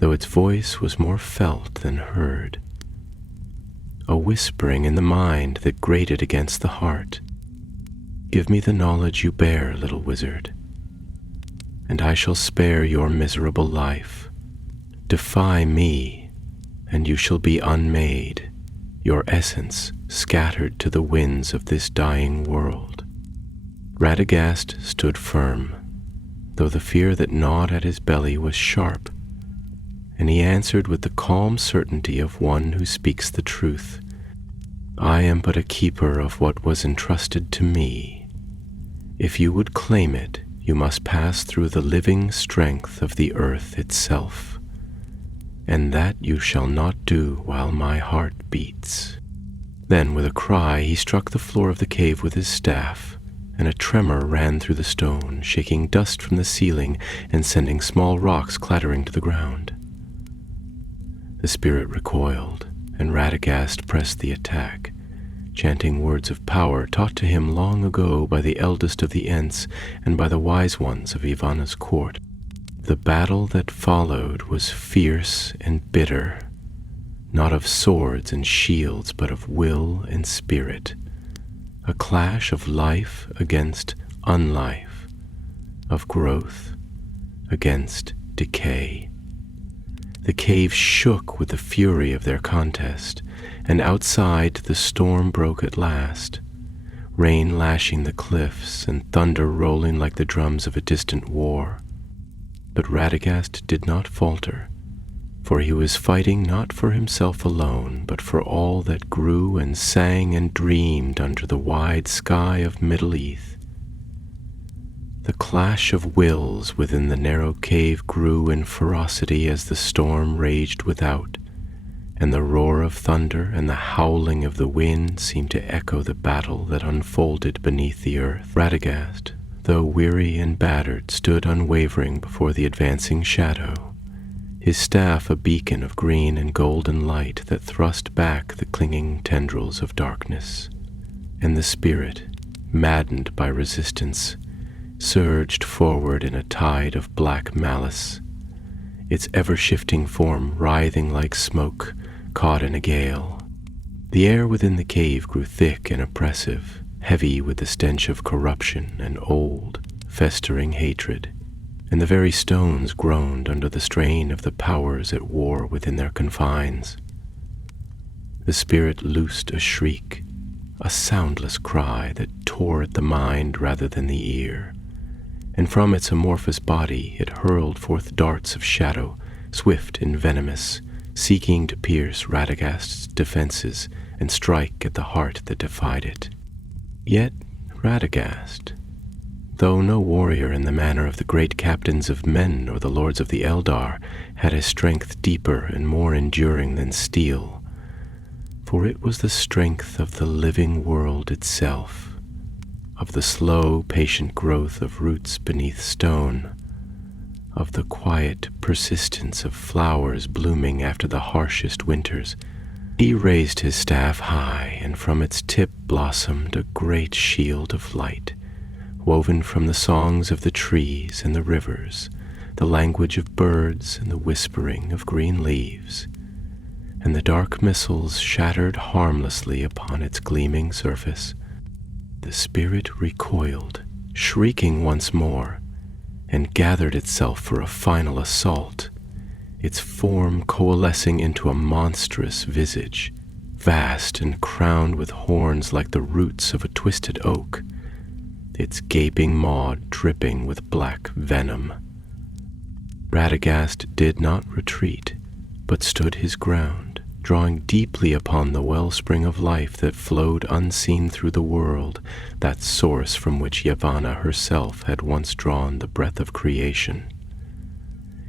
though its voice was more felt than heard, a whispering in the mind that grated against the heart. "Give me the knowledge you bear, little wizard, and I shall spare your miserable life. Defy me, and you shall be unmade, your essence scattered to the winds of this dying world." Radagast stood firm, though the fear that gnawed at his belly was sharp, and he answered with the calm certainty of one who speaks the truth. "I am but a keeper of what was entrusted to me. If you would claim it, you must pass through the living strength of the earth itself, and that you shall not do while my heart beats." Then with a cry he struck the floor of the cave with his staff, and a tremor ran through the stone, shaking dust from the ceiling and sending small rocks clattering to the ground. The spirit recoiled, and Radagast pressed the attack, chanting words of power taught to him long ago by the eldest of the Ents and by the wise ones of Ivana's court. The battle that followed was fierce and bitter, not of swords and shields, but of will and spirit, a clash of life against unlife, of growth against decay. The cave shook with the fury of their contest, and outside the storm broke at last, rain lashing the cliffs and thunder rolling like the drums of a distant war. But Radagast did not falter, for he was fighting not for himself alone, but for all that grew and sang and dreamed under the wide sky of Middle Earth. The clash of wills within the narrow cave grew in ferocity as the storm raged without, and the roar of thunder and the howling of the wind seemed to echo the battle that unfolded beneath the earth. Radagast, though weary and battered, stood unwavering before the advancing shadow, his staff a beacon of green and golden light that thrust back the clinging tendrils of darkness. And the spirit, maddened by resistance, surged forward in a tide of black malice, its ever-shifting form writhing like smoke caught in a gale. The air within the cave grew thick and oppressive, heavy with the stench of corruption and old, festering hatred, and the very stones groaned under the strain of the powers at war within their confines. The spirit loosed a shriek, a soundless cry that tore at the mind rather than the ear, and from its amorphous body it hurled forth darts of shadow, swift and venomous, seeking to pierce Radagast's defenses and strike at the heart that defied it. Yet Radagast, though no warrior in the manner of the great captains of men or the lords of the Eldar, had a strength deeper and more enduring than steel, for it was the strength of the living world itself, of the slow, patient growth of roots beneath stone, of the quiet persistence of flowers blooming after the harshest winters. He raised his staff high, and from its tip blossomed a great shield of light, woven from the songs of the trees and the rivers, the language of birds and the whispering of green leaves, and the dark missiles shattered harmlessly upon its gleaming surface. The spirit recoiled, shrieking once more, and gathered itself for a final assault, its form coalescing into a monstrous visage, vast and crowned with horns like the roots of a twisted oak, its gaping maw dripping with black venom. Radagast did not retreat, but stood his ground, drawing deeply upon the wellspring of life that flowed unseen through the world, that source from which Yavanna herself had once drawn the breath of creation.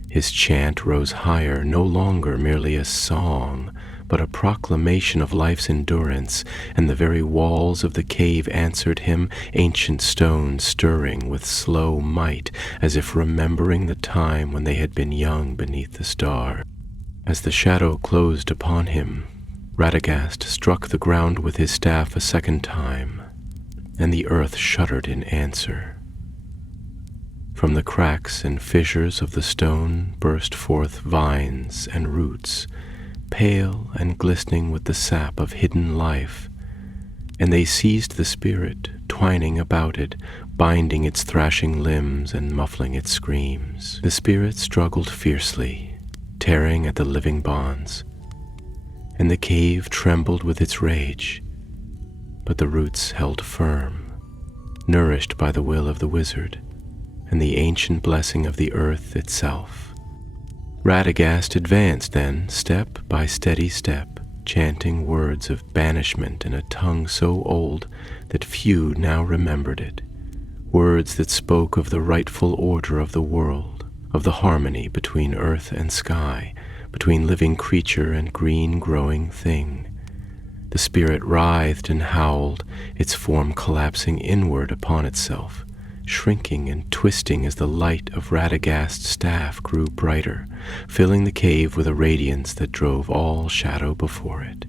His chant rose higher, no longer merely a song, but a proclamation of life's endurance, and the very walls of the cave answered him, ancient stones stirring with slow might, as if remembering the time when they had been young beneath the star. As the shadow closed upon him, Radagast struck the ground with his staff a second time, and the earth shuddered in answer. From the cracks and fissures of the stone burst forth vines and roots, pale and glistening with the sap of hidden life, and they seized the spirit, twining about it, binding its thrashing limbs and muffling its screams. The spirit struggled fiercely, tearing at the living bonds, and the cave trembled with its rage, but the roots held firm, nourished by the will of the wizard and the ancient blessing of the earth itself. Radagast advanced then, step by steady step, chanting words of banishment in a tongue so old that few now remembered it, words that spoke of the rightful order of the world, of the harmony between earth and sky, between living creature and green growing thing. The spirit writhed and howled, its form collapsing inward upon itself, shrinking and twisting as the light of Radagast's staff grew brighter, filling the cave with a radiance that drove all shadow before it.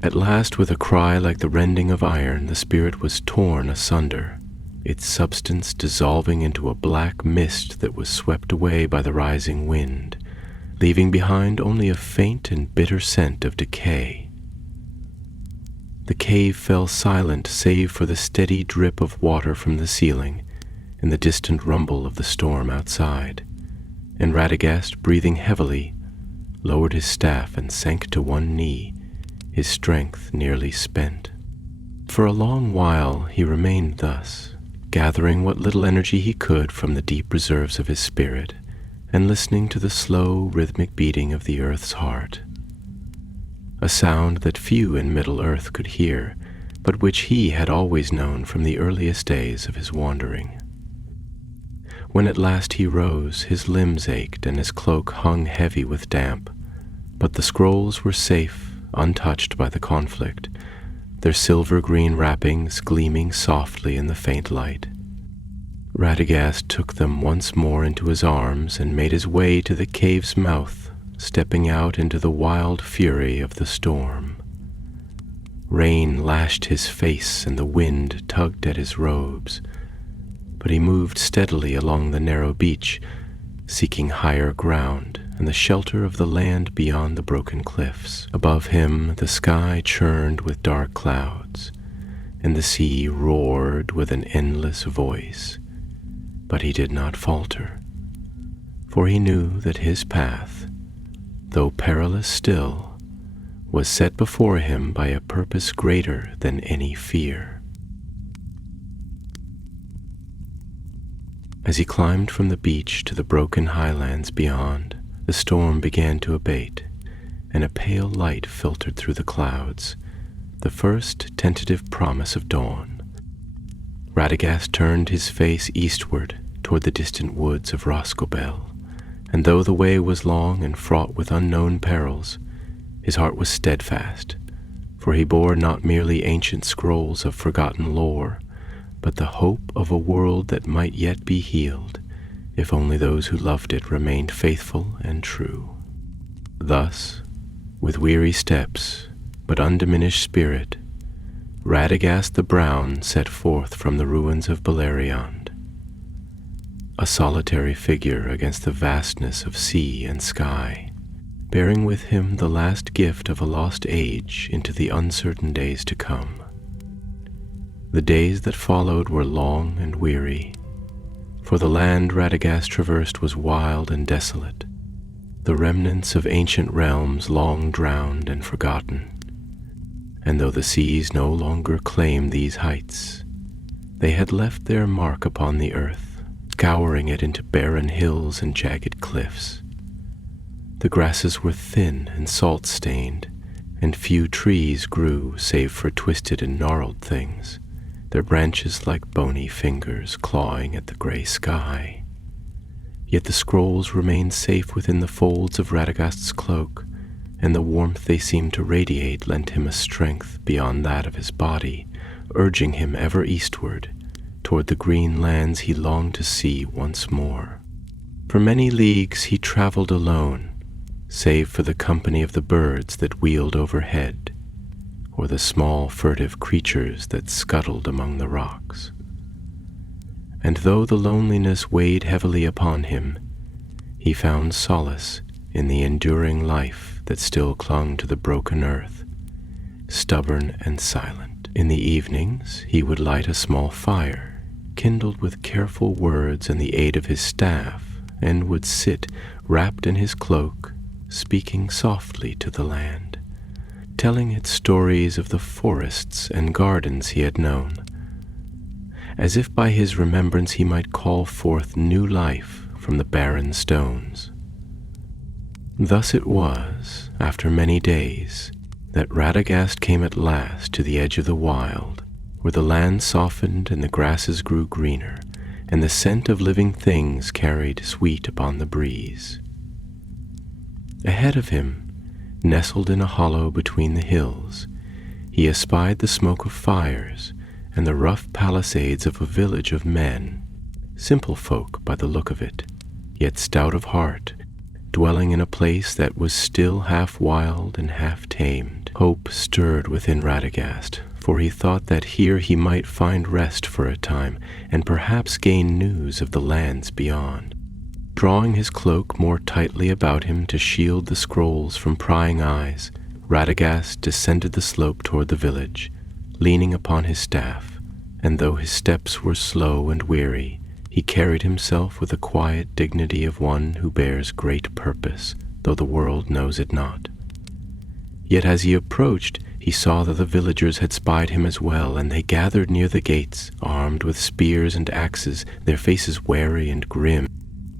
At last, with a cry like the rending of iron, the spirit was torn asunder, its substance dissolving into a black mist that was swept away by the rising wind, leaving behind only a faint and bitter scent of decay. The cave fell silent save for the steady drip of water from the ceiling and the distant rumble of the storm outside, and Radagast, breathing heavily, lowered his staff and sank to one knee, his strength nearly spent. For a long while he remained thus, gathering what little energy he could from the deep reserves of his spirit, and listening to the slow, rhythmic beating of the earth's heart, a sound that few in Middle-earth could hear, but which he had always known from the earliest days of his wandering. When at last he rose, his limbs ached and his cloak hung heavy with damp, but the scrolls were safe, untouched by the conflict, their silver-green wrappings gleaming softly in the faint light. Radagast took them once more into his arms and made his way to the cave's mouth, stepping out into the wild fury of the storm. Rain lashed his face and the wind tugged at his robes, but he moved steadily along the narrow beach, seeking higher ground and the shelter of the land beyond the broken cliffs. Above him the sky churned with dark clouds, and the sea roared with an endless voice. But he did not falter, for he knew that his path, though perilous still, was set before him by a purpose greater than any fear. As he climbed from the beach to the broken highlands beyond, the storm began to abate, and a pale light filtered through the clouds, the first tentative promise of dawn. Radagast turned his face eastward toward the distant woods of Roscobel, and though the way was long and fraught with unknown perils, his heart was steadfast, for he bore not merely ancient scrolls of forgotten lore, but the hope of a world that might yet be healed, if only those who loved it remained faithful and true. Thus, with weary steps, but undiminished spirit, Radagast the Brown set forth from the ruins of Beleriand, a solitary figure against the vastness of sea and sky, bearing with him the last gift of a lost age into the uncertain days to come. The days that followed were long and weary, for the land Radagast traversed was wild and desolate, the remnants of ancient realms long drowned and forgotten. And though the seas no longer claimed these heights, they had left their mark upon the earth, scouring it into barren hills and jagged cliffs. The grasses were thin and salt-stained, and few trees grew save for twisted and gnarled things, their branches like bony fingers clawing at the gray sky. Yet the scrolls remained safe within the folds of Radagast's cloak, and the warmth they seemed to radiate lent him a strength beyond that of his body, urging him ever eastward, toward the green lands he longed to see once more. For many leagues he traveled alone, save for the company of the birds that wheeled overhead, or the small furtive creatures that scuttled among the rocks. And though the loneliness weighed heavily upon him, he found solace in the enduring life that still clung to the broken earth, stubborn and silent. In the evenings, he would light a small fire, kindled with careful words and the aid of his staff, and would sit wrapped in his cloak, speaking softly to the land, telling it stories of the forests and gardens he had known, as if by his remembrance he might call forth new life from the barren stones. Thus it was, after many days, that Radagast came at last to the edge of the wild, where the land softened and the grasses grew greener, and the scent of living things carried sweet upon the breeze. Ahead of him, nestled in a hollow between the hills, he espied the smoke of fires and the rough palisades of a village of men, simple folk by the look of it, yet stout of heart, dwelling in a place that was still half wild and half tamed. Hope stirred within Radagast, for he thought that here he might find rest for a time, and perhaps gain news of the lands beyond. Drawing his cloak more tightly about him to shield the scrolls from prying eyes, Radagast descended the slope toward the village, leaning upon his staff, and though his steps were slow and weary, he carried himself with the quiet dignity of one who bears great purpose, though the world knows it not. Yet as he approached, he saw that the villagers had spied him as well, and they gathered near the gates, armed with spears and axes, their faces wary and grim.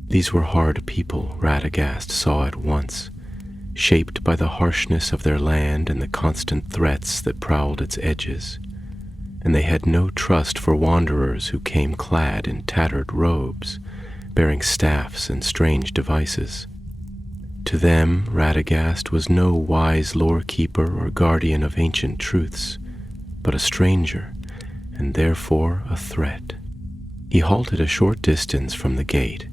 These were hard people, Radagast saw at once, shaped by the harshness of their land and the constant threats that prowled its edges. And they had no trust for wanderers who came clad in tattered robes, bearing staffs and strange devices. To them, Radagast was no wise lore-keeper or guardian of ancient truths, but a stranger, and therefore a threat. He halted a short distance from the gate,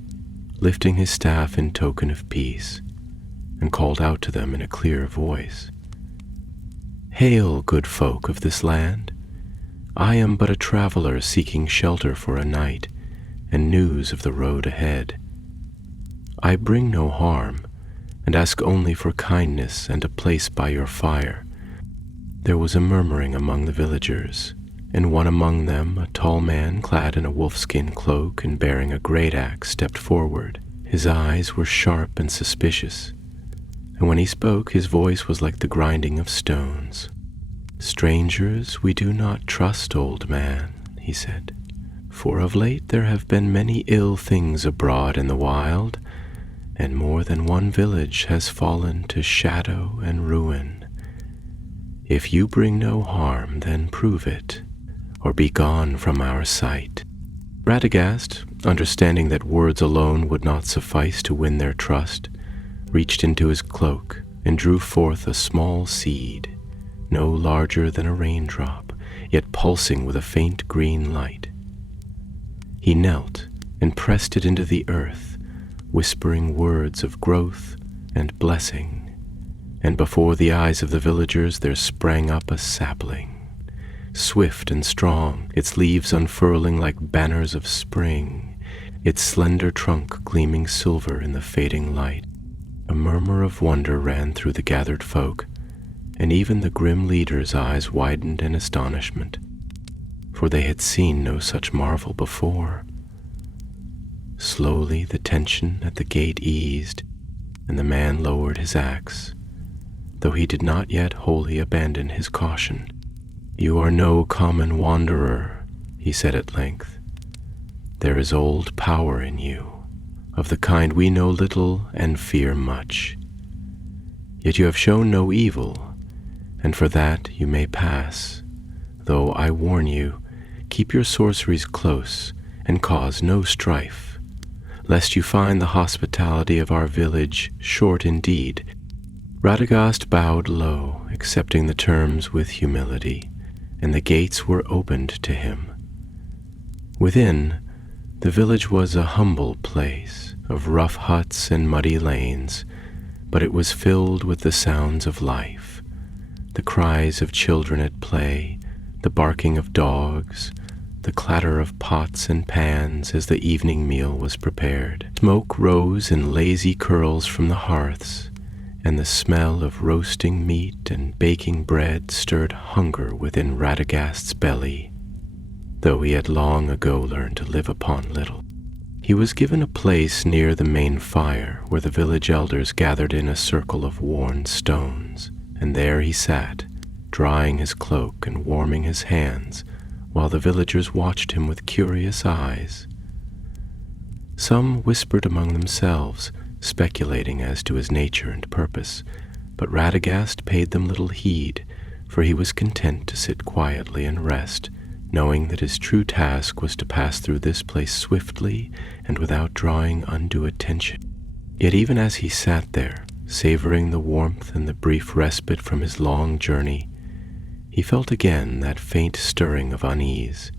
lifting his staff in token of peace, and called out to them in a clear voice, "Hail, good folk of this land! I am but a traveler seeking shelter for a night and news of the road ahead. I bring no harm, and ask only for kindness and a place by your fire." There was a murmuring among the villagers, and one among them, a tall man clad in a wolfskin cloak and bearing a great axe, stepped forward. His eyes were sharp and suspicious, and when he spoke, his voice was like the grinding of stones. "Strangers we do not trust, old man," he said, "for of late there have been many ill things abroad in the wild, and more than one village has fallen to shadow and ruin. If you bring no harm, then prove it, or be gone from our sight." Radagast, understanding that words alone would not suffice to win their trust, reached into his cloak and drew forth a small seed, no larger than a raindrop, yet pulsing with a faint green light. He knelt and pressed it into the earth, whispering words of growth and blessing, and before the eyes of the villagers there sprang up a sapling, swift and strong, its leaves unfurling like banners of spring, its slender trunk gleaming silver in the fading light. A murmur of wonder ran through the gathered folk, and even the grim leader's eyes widened in astonishment, for they had seen no such marvel before. Slowly the tension at the gate eased, and the man lowered his axe, though he did not yet wholly abandon his caution. "You are no common wanderer," he said at length. "There is old power in you, of the kind we know little and fear much. Yet you have shown no evil, and for that you may pass, though I warn you, keep your sorceries close and cause no strife, lest you find the hospitality of our village short indeed." Radagast bowed low, accepting the terms with humility, and the gates were opened to him. Within, the village was a humble place of rough huts and muddy lanes, but it was filled with the sounds of life, the cries of children at play, the barking of dogs, the clatter of pots and pans as the evening meal was prepared. Smoke rose in lazy curls from the hearths, and the smell of roasting meat and baking bread stirred hunger within Radagast's belly, though he had long ago learned to live upon little. He was given a place near the main fire where the village elders gathered in a circle of worn stones, and there he sat, drying his cloak and warming his hands, while the villagers watched him with curious eyes. Some whispered among themselves, speculating as to his nature and purpose, but Radagast paid them little heed, for he was content to sit quietly and rest, knowing that his true task was to pass through this place swiftly and without drawing undue attention. Yet even as he sat there, savoring the warmth and the brief respite from his long journey, he felt again that faint stirring of unease,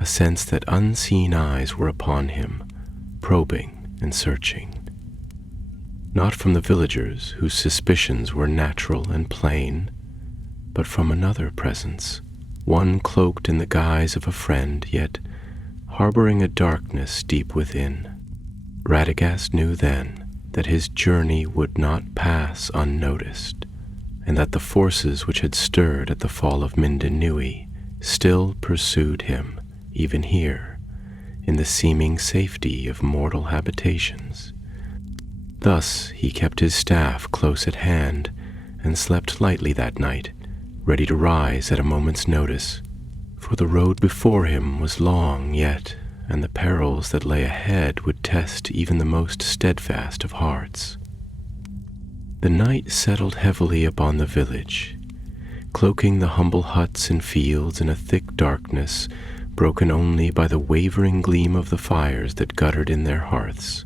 a sense that unseen eyes were upon him, probing and searching. Not from the villagers, whose suspicions were natural and plain, but from another presence, one cloaked in the guise of a friend, yet harboring a darkness deep within. Radagast knew then that his journey would not pass unnoticed, and that the forces which had stirred at the fall of Mindanui still pursued him, even here, in the seeming safety of mortal habitations. Thus he kept his staff close at hand and slept lightly that night, ready to rise at a moment's notice, for the road before him was long yet, and the perils that lay ahead would test even the most steadfast of hearts. The night settled heavily upon the village, cloaking the humble huts and fields in a thick darkness broken only by the wavering gleam of the fires that guttered in their hearths.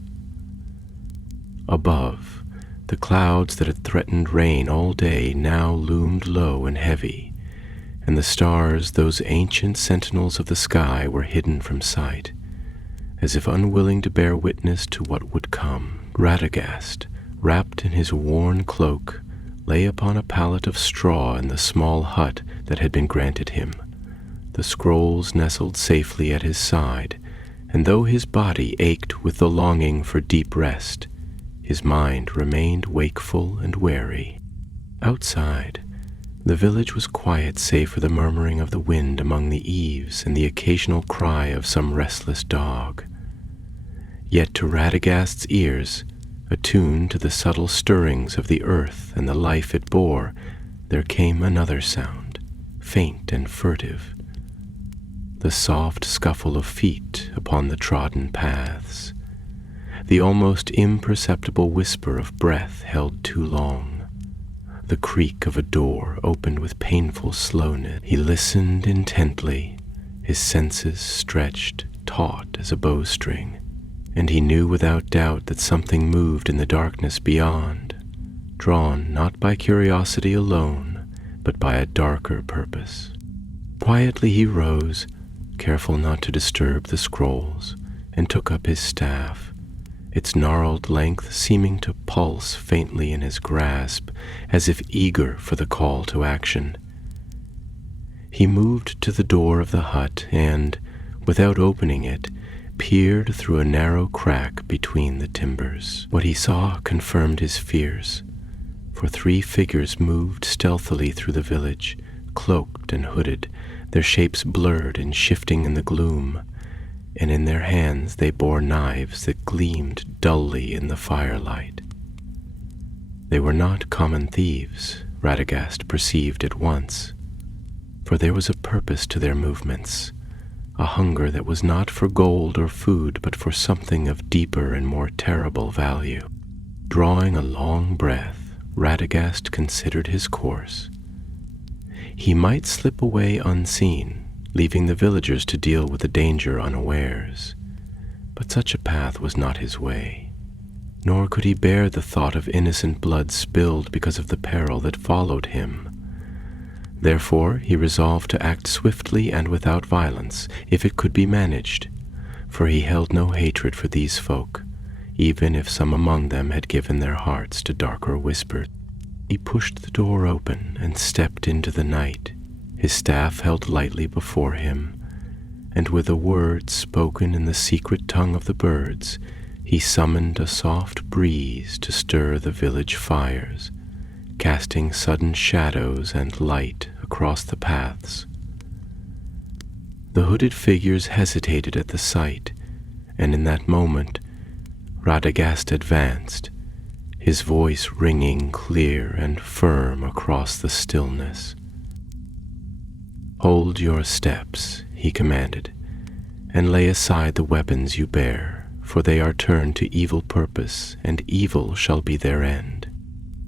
Above, the clouds that had threatened rain all day now loomed low and heavy, and the stars, those ancient sentinels of the sky, were hidden from sight, as if unwilling to bear witness to what would come. Radagast, wrapped in his worn cloak, lay upon a pallet of straw in the small hut that had been granted him. The scrolls nestled safely at his side, and though his body ached with the longing for deep rest, his mind remained wakeful and wary. Outside, The village was quiet save for the murmuring of the wind among the eaves and the occasional cry of some restless dog. Yet to Radagast's ears, attuned to the subtle stirrings of the earth and the life it bore, there came another sound, faint and furtive, the soft scuffle of feet upon the trodden paths, the almost imperceptible whisper of breath held too long, the creak of a door opened with painful slowness. He listened intently, his senses stretched, taut as a bowstring, and he knew without doubt that something moved in the darkness beyond, drawn not by curiosity alone, but by a darker purpose. Quietly he rose, careful not to disturb the scrolls, and took up his staff, its gnarled length seeming to pulse faintly in his grasp, as if eager for the call to action. He moved to the door of the hut and, without opening it, peered through a narrow crack between the timbers. What he saw confirmed his fears, for 3 figures moved stealthily through the village, cloaked and hooded, their shapes blurred and shifting in the gloom, and in their hands they bore knives that gleamed dully in the firelight. They were not common thieves, Radagast perceived at once, for there was a purpose to their movements, a hunger that was not for gold or food, but for something of deeper and more terrible value. Drawing a long breath, Radagast considered his course. He might slip away unseen, leaving the villagers to deal with the danger unawares, but such a path was not his way, nor could he bear the thought of innocent blood spilled because of the peril that followed him. Therefore he resolved to act swiftly and without violence, if it could be managed, for he held no hatred for these folk, even if some among them had given their hearts to darker whispers. He pushed the door open and stepped into the night, his staff held lightly before him, and with a word spoken in the secret tongue of the birds, he summoned a soft breeze to stir the village fires, casting sudden shadows and light across the paths. The hooded figures hesitated at the sight, and in that moment Radagast advanced, his voice ringing clear and firm across the stillness. "Hold your steps," he commanded, "and lay aside the weapons you bear, for they are turned to evil purpose, and evil shall be their end."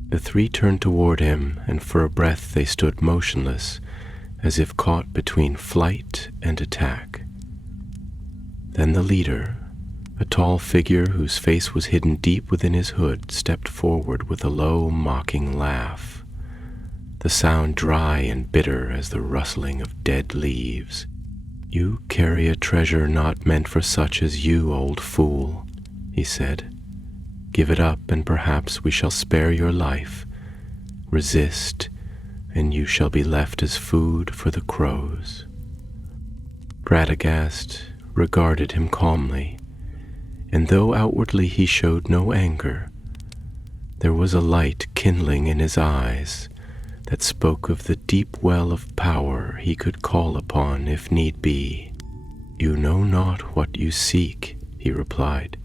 The 3 turned toward him, and for a breath they stood motionless, as if caught between flight and attack. Then the leader, a tall figure whose face was hidden deep within his hood, stepped forward with a low, mocking laugh, the sound dry and bitter as the rustling of dead leaves. "You carry a treasure not meant for such as you, old fool," he said. "Give it up, and perhaps we shall spare your life. Resist, and you shall be left as food for the crows." Radagast regarded him calmly, and though outwardly he showed no anger, there was a light kindling in his eyes that spoke of the deep well of power he could call upon if need be. "You know not what you seek," he replied.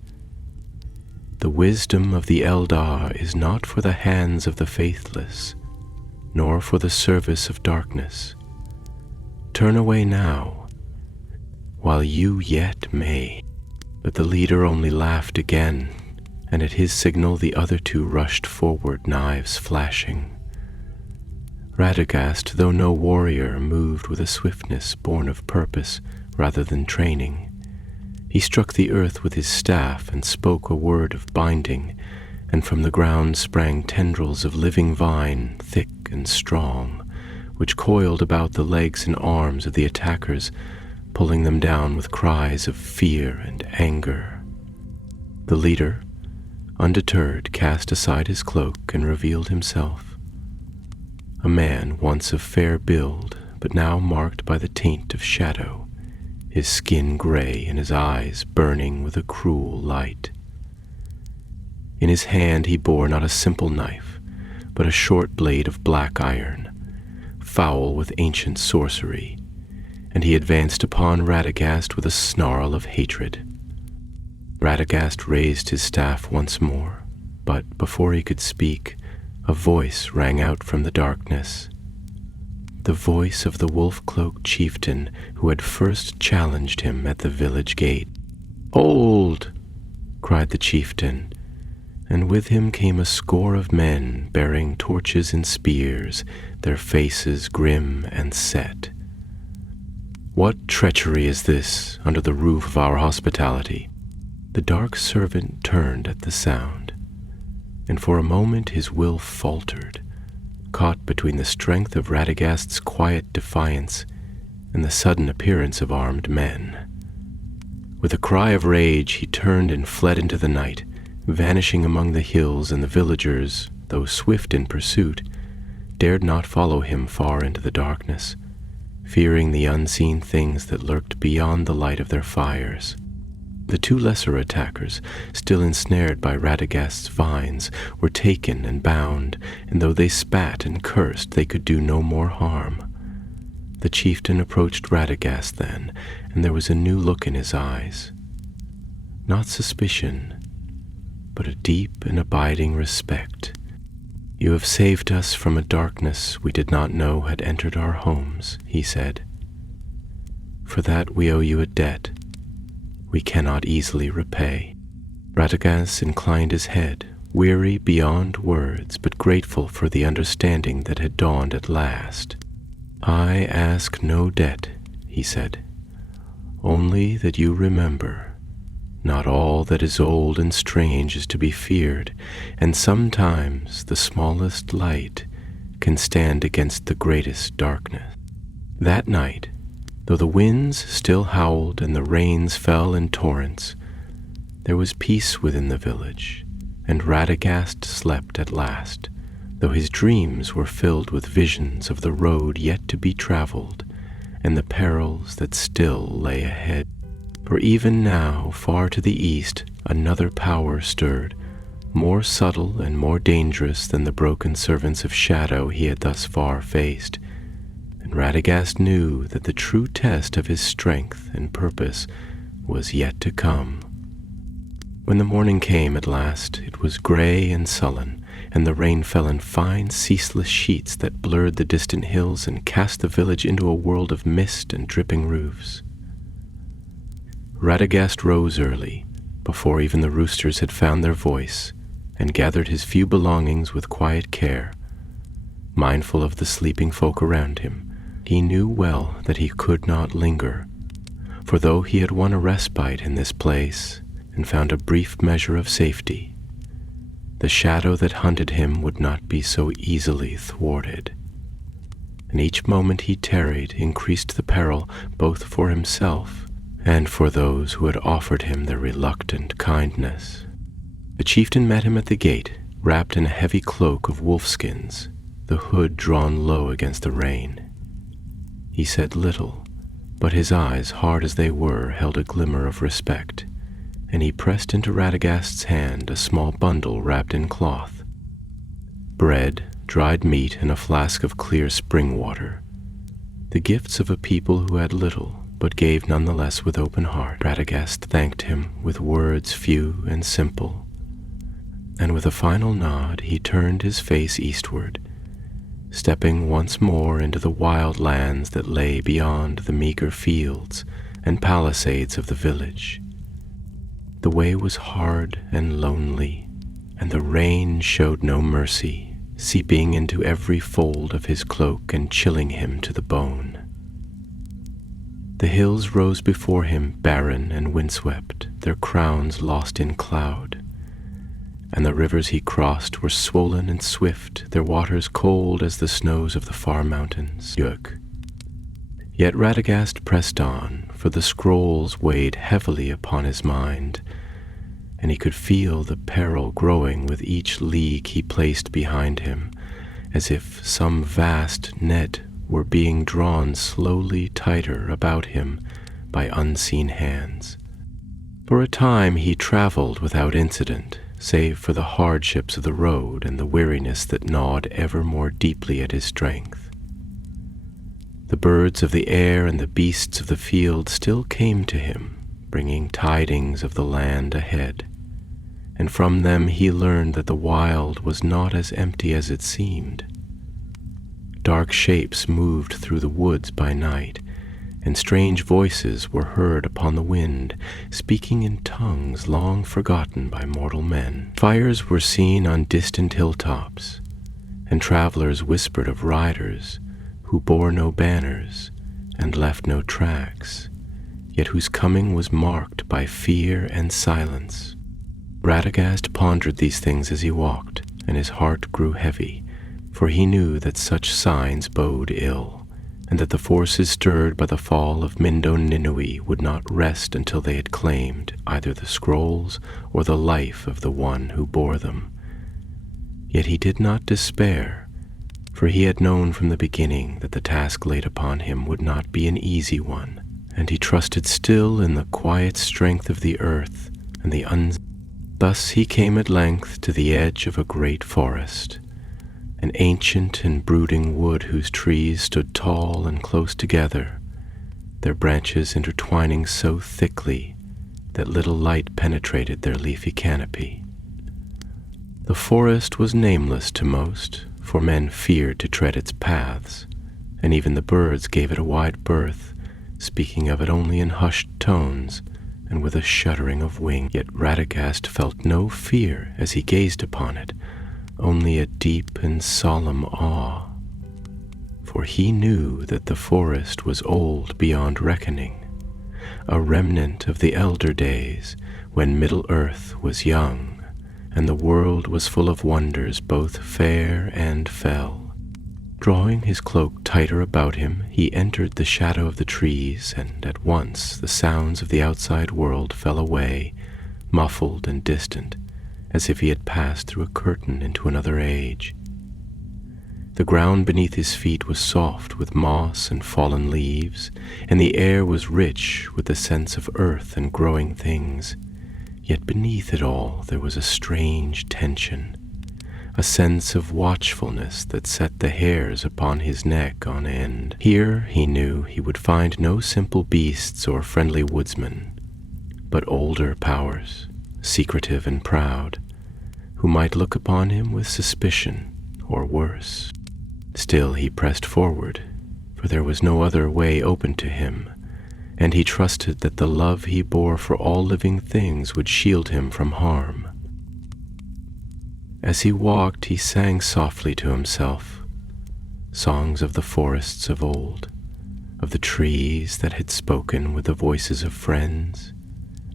"The wisdom of the Eldar is not for the hands of the faithless, nor for the service of darkness. Turn away now, while you yet may." But the leader only laughed again, and at his signal the other 2 rushed forward, knives flashing. Radagast, though no warrior, moved with a swiftness born of purpose rather than training. He struck the earth with his staff and spoke a word of binding, and from the ground sprang tendrils of living vine, thick and strong, which coiled about the legs and arms of the attackers, pulling them down with cries of fear and anger. The leader, undeterred, cast aside his cloak and revealed himself. A man once of fair build, but now marked by the taint of shadow, his skin gray and his eyes burning with a cruel light. In his hand he bore not a simple knife, but a short blade of black iron, foul with ancient sorcery, and he advanced upon Radagast with a snarl of hatred. Radagast raised his staff once more, but before he could speak, a voice rang out from the darkness. The voice of the wolf-cloaked chieftain who had first challenged him at the village gate. "Hold!" cried the chieftain, and with him came a score of men bearing torches and spears, their faces grim and set. "What treachery is this under the roof of our hospitality?" The dark servant turned at the sound, and for a moment his will faltered, caught between the strength of Radagast's quiet defiance and the sudden appearance of armed men. With a cry of rage, he turned and fled into the night, vanishing among the hills, and the villagers, though swift in pursuit, dared not follow him far into the darkness, fearing the unseen things that lurked beyond the light of their fires. The two lesser attackers, still ensnared by Radagast's vines, were taken and bound, and though they spat and cursed, they could do no more harm. The chieftain approached Radagast then, and there was a new look in his eyes. Not suspicion, but a deep and abiding respect. "You have saved us from a darkness we did not know had entered our homes," he said. "For that we owe you a debt we cannot easily repay." Radagast inclined his head, weary beyond words, but grateful for the understanding that had dawned at last. "I ask no debt," he said, "only that you remember, not all that is old and strange is to be feared, and sometimes the smallest light can stand against the greatest darkness." That night, though the winds still howled and the rains fell in torrents, there was peace within the village, and Radagast slept at last, though his dreams were filled with visions of the road yet to be traveled and the perils that still lay ahead. For even now, far to the east, another power stirred, more subtle and more dangerous than the broken servants of shadow he had thus far faced, and Radagast knew that the true test of his strength and purpose was yet to come. When the morning came at last, it was gray and sullen, and the rain fell in fine, ceaseless sheets that blurred the distant hills and cast the village into a world of mist and dripping roofs. Radagast rose early, before even the roosters had found their voice, and gathered his few belongings with quiet care. Mindful of the sleeping folk around him, he knew well that he could not linger, for though he had won a respite in this place and found a brief measure of safety, the shadow that hunted him would not be so easily thwarted. And each moment he tarried increased the peril both for himself and for those who had offered him their reluctant kindness. The chieftain met him at the gate, wrapped in a heavy cloak of wolfskins, the hood drawn low against the rain. He said little, but his eyes, hard as they were, held a glimmer of respect, and he pressed into Radagast's hand a small bundle wrapped in cloth. Bread, dried meat, and a flask of clear spring water. The gifts of a people who had little, but gave nonetheless with open heart. Radagast thanked him with words few and simple, and with a final nod he turned his face eastward, stepping once more into the wild lands that lay beyond the meager fields and palisades of the village. The way was hard and lonely, and the rain showed no mercy, seeping into every fold of his cloak and chilling him to the bone. The hills rose before him barren and windswept, their crowns lost in cloud, and the rivers he crossed were swollen and swift, their waters cold as the snows of the far mountains. Yet Radagast pressed on, for the scrolls weighed heavily upon his mind, and he could feel the peril growing with each league he placed behind him, as if some vast net were being drawn slowly tighter about him by unseen hands. For a time he traveled without incident, save for the hardships of the road and the weariness that gnawed ever more deeply at his strength. The birds of the air and the beasts of the field still came to him, bringing tidings of the land ahead, and from them he learned that the wild was not as empty as it seemed. Dark shapes moved through the woods by night, and strange voices were heard upon the wind, speaking in tongues long forgotten by mortal men. Fires were seen on distant hilltops, and travelers whispered of riders who bore no banners and left no tracks, yet whose coming was marked by fear and silence. Radagast pondered these things as he walked, and his heart grew heavy, for he knew that such signs bode ill, and that the forces stirred by the fall of Mindo Ninui would not rest until they had claimed either the scrolls or the life of the one who bore them. Yet he did not despair, for he had known from the beginning that the task laid upon him would not be an easy one, and he trusted still in the quiet strength of the earth and the Thus he came at length to the edge of a great forest, an ancient and brooding wood whose trees stood tall and close together, their branches intertwining so thickly that little light penetrated their leafy canopy. The forest was nameless to most, for men feared to tread its paths, and even the birds gave it a wide berth, speaking of it only in hushed tones and with a shuddering of wing. Yet Radagast felt no fear as he gazed upon it, only a deep and solemn awe, for he knew that the forest was old beyond reckoning, a remnant of the elder days when Middle-earth was young, and the world was full of wonders both fair and fell. Drawing his cloak tighter about him, he entered the shadow of the trees, and at once the sounds of the outside world fell away, muffled and distant, as if he had passed through a curtain into another age. The ground beneath his feet was soft with moss and fallen leaves, and the air was rich with the sense of earth and growing things. Yet beneath it all there was a strange tension, a sense of watchfulness that set the hairs upon his neck on end. Here he knew he would find no simple beasts or friendly woodsmen, but older powers, secretive and proud, who might look upon him with suspicion or worse. Still he pressed forward, for there was no other way open to him, and he trusted that the love he bore for all living things would shield him from harm. As he walked, he sang softly to himself, songs of the forests of old, of the trees that had spoken with the voices of friends,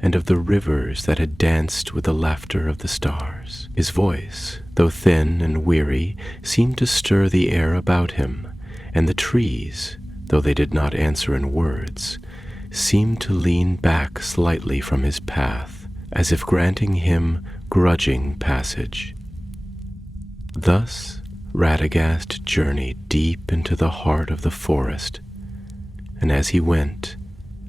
and of the rivers that had danced with the laughter of the stars. His voice, though thin and weary, seemed to stir the air about him, and the trees, though they did not answer in words, seemed to lean back slightly from his path, as if granting him grudging passage. Thus Radagast journeyed deep into the heart of the forest, and as he went,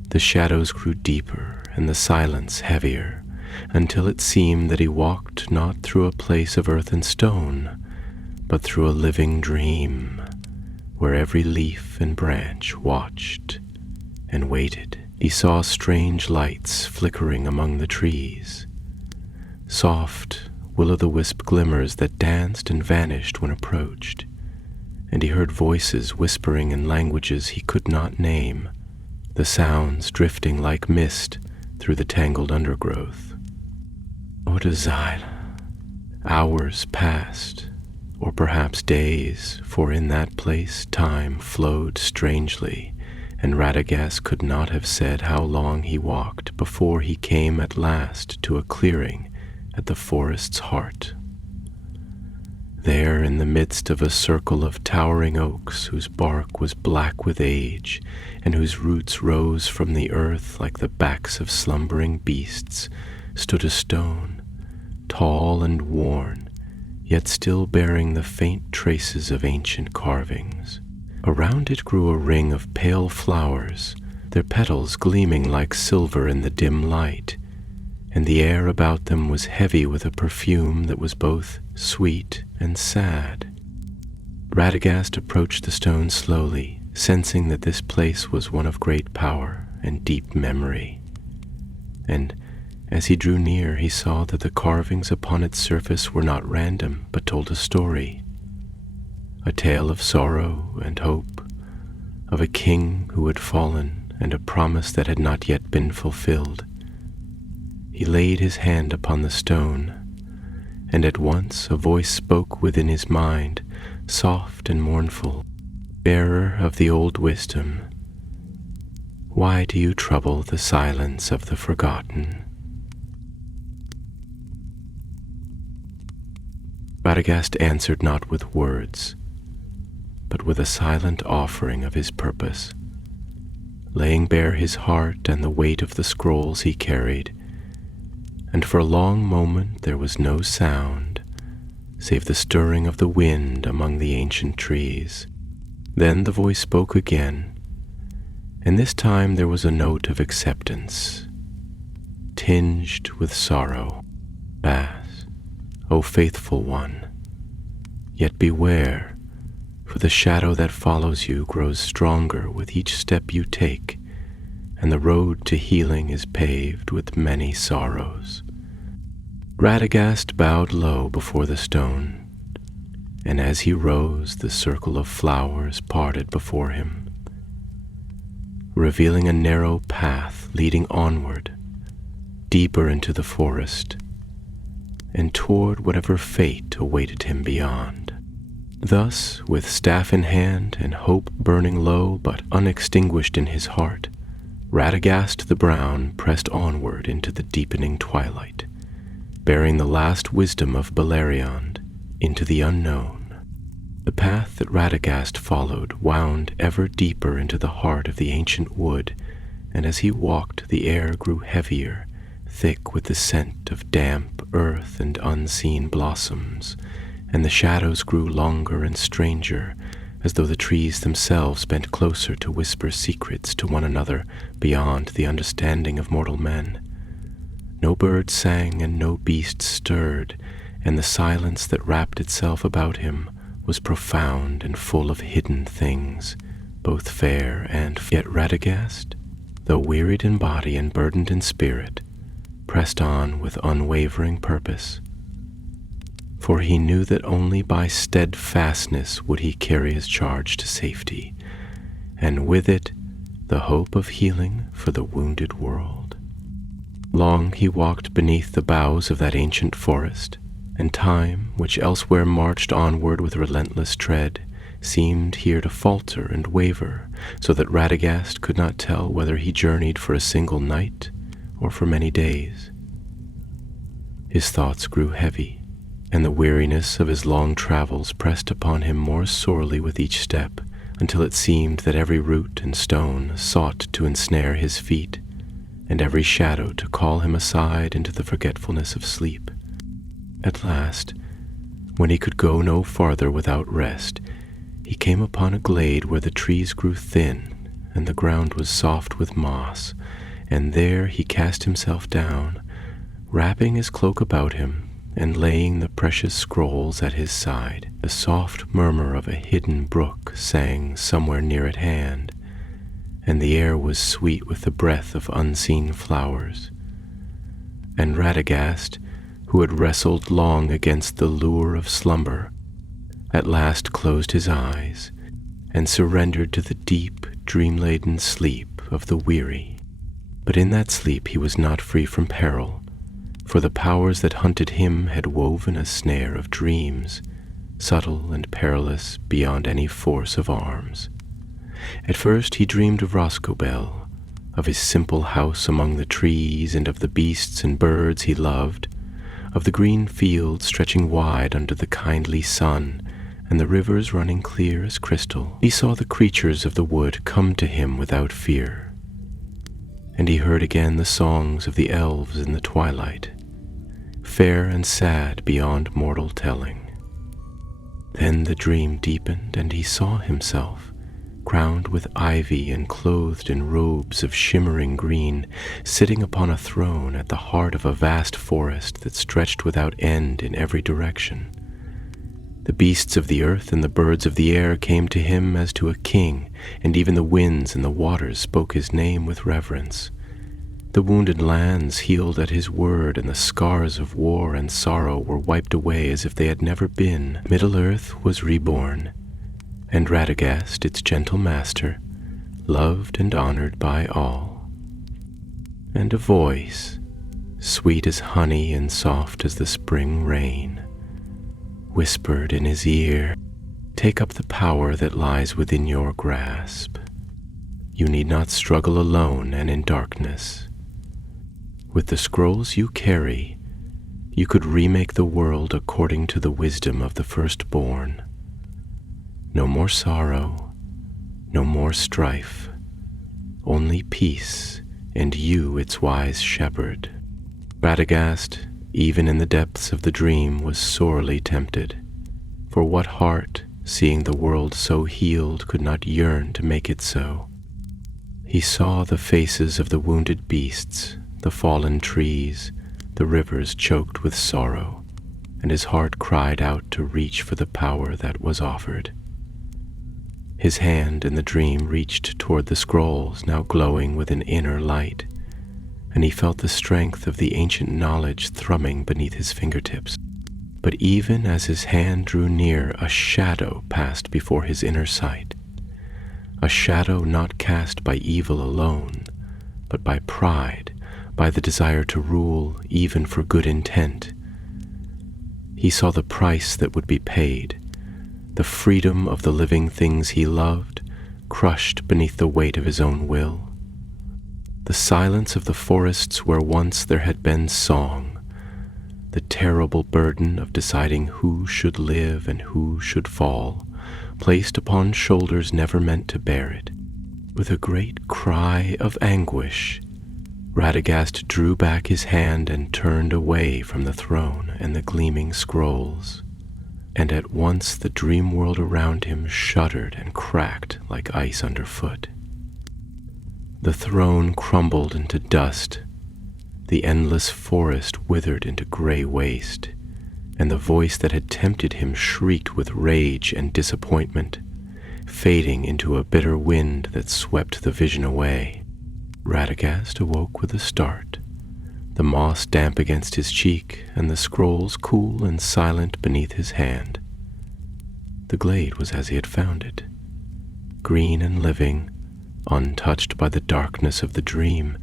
the shadows grew deeper and the silence heavier, until it seemed that he walked not through a place of earth and stone, but through a living dream, where every leaf and branch watched and waited. He saw strange lights flickering among the trees, soft will-o'-the-wisp glimmers that danced and vanished when approached, and he heard voices whispering in languages he could not name, the sounds drifting like mist through the tangled undergrowth. Odazail. Hours passed, or perhaps days, for in that place time flowed strangely, and Radagast could not have said how long he walked before he came at last to a clearing at the forest's heart. There, in the midst of a circle of towering oaks whose bark was black with age, and whose roots rose from the earth like the backs of slumbering beasts, stood a stone, tall and worn, yet still bearing the faint traces of ancient carvings. Around it grew a ring of pale flowers, their petals gleaming like silver in the dim light, and the air about them was heavy with a perfume that was both sweet and sad. Radagast approached the stone slowly, sensing that this place was one of great power and deep memory. And as he drew near, he saw that the carvings upon its surface were not random, but told a story, a tale of sorrow and hope, of a king who had fallen and a promise that had not yet been fulfilled. He laid his hand upon the stone, and at once a voice spoke within his mind, soft and mournful, bearer of the old wisdom. Why do you trouble the silence of the forgotten? Radagast answered not with words, but with a silent offering of his purpose, laying bare his heart and the weight of the scrolls he carried, and for a long moment there was no sound, save the stirring of the wind among the ancient trees. Then the voice spoke again, and this time there was a note of acceptance, tinged with sorrow. Pass, O faithful one, yet beware, for the shadow that follows you grows stronger with each step you take, and the road to healing is paved with many sorrows. Radagast bowed low before the stone, and as he rose, the circle of flowers parted before him, revealing a narrow path leading onward, deeper into the forest, and toward whatever fate awaited him beyond. Thus, with staff in hand and hope burning low but unextinguished in his heart, Radagast the Brown pressed onward into the deepening twilight, bearing the last wisdom of Beleriand into the unknown. The path that Radagast followed wound ever deeper into the heart of the ancient wood, and as he walked the air grew heavier, thick with the scent of damp earth and unseen blossoms, and the shadows grew longer and stranger, as though the trees themselves bent closer to whisper secrets to one another beyond the understanding of mortal men. No bird sang and no beast stirred, and the silence that wrapped itself about him was profound and full of hidden things, both fair and yet Radagast, though wearied in body and burdened in spirit, pressed on with unwavering purpose. For he knew that only by steadfastness would he carry his charge to safety, and with it the hope of healing for the wounded world. Long he walked beneath the boughs of that ancient forest, and time, which elsewhere marched onward with relentless tread, seemed here to falter and waver, so that Radagast could not tell whether he journeyed for a single night or for many days. His thoughts grew heavy, and the weariness of his long travels pressed upon him more sorely with each step, until it seemed that every root and stone sought to ensnare his feet, and every shadow to call him aside into the forgetfulness of sleep. At last, when he could go no farther without rest, he came upon a glade where the trees grew thin and the ground was soft with moss, and there he cast himself down, wrapping his cloak about him and laying the precious scrolls at his side. The soft murmur of a hidden brook sang somewhere near at hand, and the air was sweet with the breath of unseen flowers. And Radagast, who had wrestled long against the lure of slumber, at last closed his eyes and surrendered to the deep, dream-laden sleep of the weary. But in that sleep he was not free from peril, for the powers that hunted him had woven a snare of dreams, subtle and perilous beyond any force of arms. At first he dreamed of Roscobel, of his simple house among the trees, and of the beasts and birds he loved, of the green fields stretching wide under the kindly sun, and the rivers running clear as crystal. He saw the creatures of the wood come to him without fear, and he heard again the songs of the elves in the twilight, fair and sad beyond mortal telling. Then the dream deepened, and he saw himself, crowned with ivy and clothed in robes of shimmering green, sitting upon a throne at the heart of a vast forest that stretched without end in every direction. The beasts of the earth and the birds of the air came to him as to a king, and even the winds and the waters spoke his name with reverence. The wounded lands healed at his word, and the scars of war and sorrow were wiped away as if they had never been. Middle-earth was reborn, and Radagast, its gentle master, loved and honored by all. And a voice, sweet as honey and soft as the spring rain, whispered in his ear, "Take up the power that lies within your grasp. You need not struggle alone and in darkness. With the scrolls you carry, you could remake the world according to the wisdom of the firstborn. No more sorrow, no more strife, only peace, and you its wise shepherd." Radagast, even in the depths of the dream, was sorely tempted. For what heart, seeing the world so healed, could not yearn to make it so? He saw the faces of the wounded beasts, the fallen trees, the rivers choked with sorrow, and his heart cried out to reach for the power that was offered. His hand in the dream reached toward the scrolls, now glowing with an inner light, and he felt the strength of the ancient knowledge thrumming beneath his fingertips. But even as his hand drew near, a shadow passed before his inner sight, a shadow not cast by evil alone, but by pride, by the desire to rule even for good intent. He saw the price that would be paid, the freedom of the living things he loved, crushed beneath the weight of his own will. The silence of the forests where once there had been song, the terrible burden of deciding who should live and who should fall, placed upon shoulders never meant to bear it. With a great cry of anguish, Radagast drew back his hand and turned away from the throne and the gleaming scrolls, and at once the dream world around him shuddered and cracked like ice underfoot. The throne crumbled into dust, the endless forest withered into gray waste, and the voice that had tempted him shrieked with rage and disappointment, fading into a bitter wind that swept the vision away. Radagast awoke with a start, the moss damp against his cheek and the scrolls cool and silent beneath his hand. The glade was as he had found it, green and living, untouched by the darkness of the dream,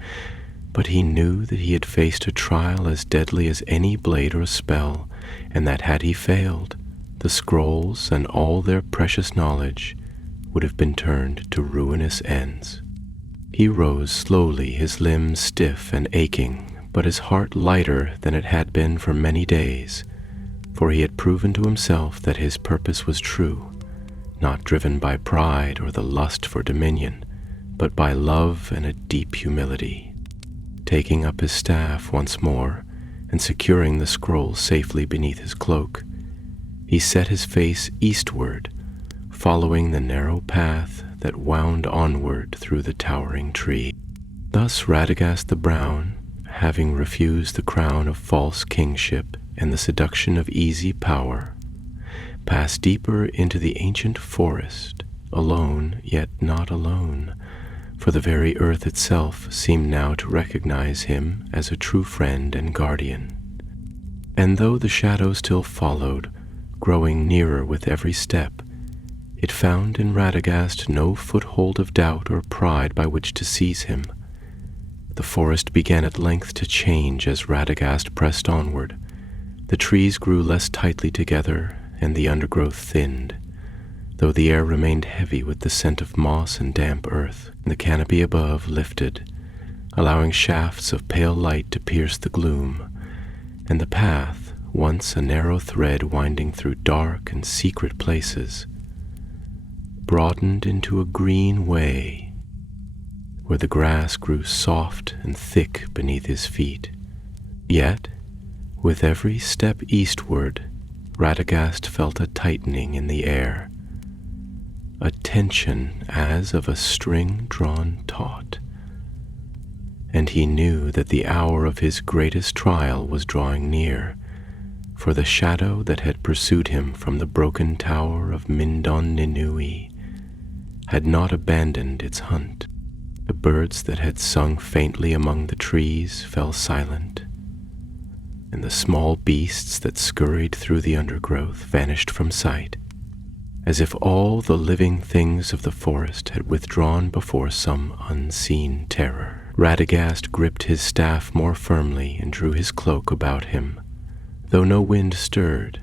but he knew that he had faced a trial as deadly as any blade or spell, and that had he failed, the scrolls and all their precious knowledge would have been turned to ruinous ends. He rose slowly, his limbs stiff and aching, but his heart lighter than it had been for many days, for he had proven to himself that his purpose was true, not driven by pride or the lust for dominion, but by love and a deep humility. Taking up his staff once more, and securing the scroll safely beneath his cloak, he set his face eastward, following the narrow path that wound onward through the towering tree. Thus Radagast the Brown, having refused the crown of false kingship and the seduction of easy power, passed deeper into the ancient forest, alone yet not alone, for the very earth itself seemed now to recognize him as a true friend and guardian. And though the shadow still followed, growing nearer with every step, it found in Radagast no foothold of doubt or pride by which to seize him. The forest began at length to change as Radagast pressed onward. The trees grew less tightly together, and the undergrowth thinned, though the air remained heavy with the scent of moss and damp earth. The canopy above lifted, allowing shafts of pale light to pierce the gloom, and the path, once a narrow thread winding through dark and secret places, broadened into a green way, where the grass grew soft and thick beneath his feet. Yet, with every step eastward, Radagast felt a tightening in the air, a tension as of a string drawn taut, and he knew that the hour of his greatest trial was drawing near, for the shadow that had pursued him from the broken tower of Mindon Ninui had not abandoned its hunt. The birds that had sung faintly among the trees fell silent, and the small beasts that scurried through the undergrowth vanished from sight, as if all the living things of the forest had withdrawn before some unseen terror. Radagast gripped his staff more firmly and drew his cloak about him, though no wind stirred,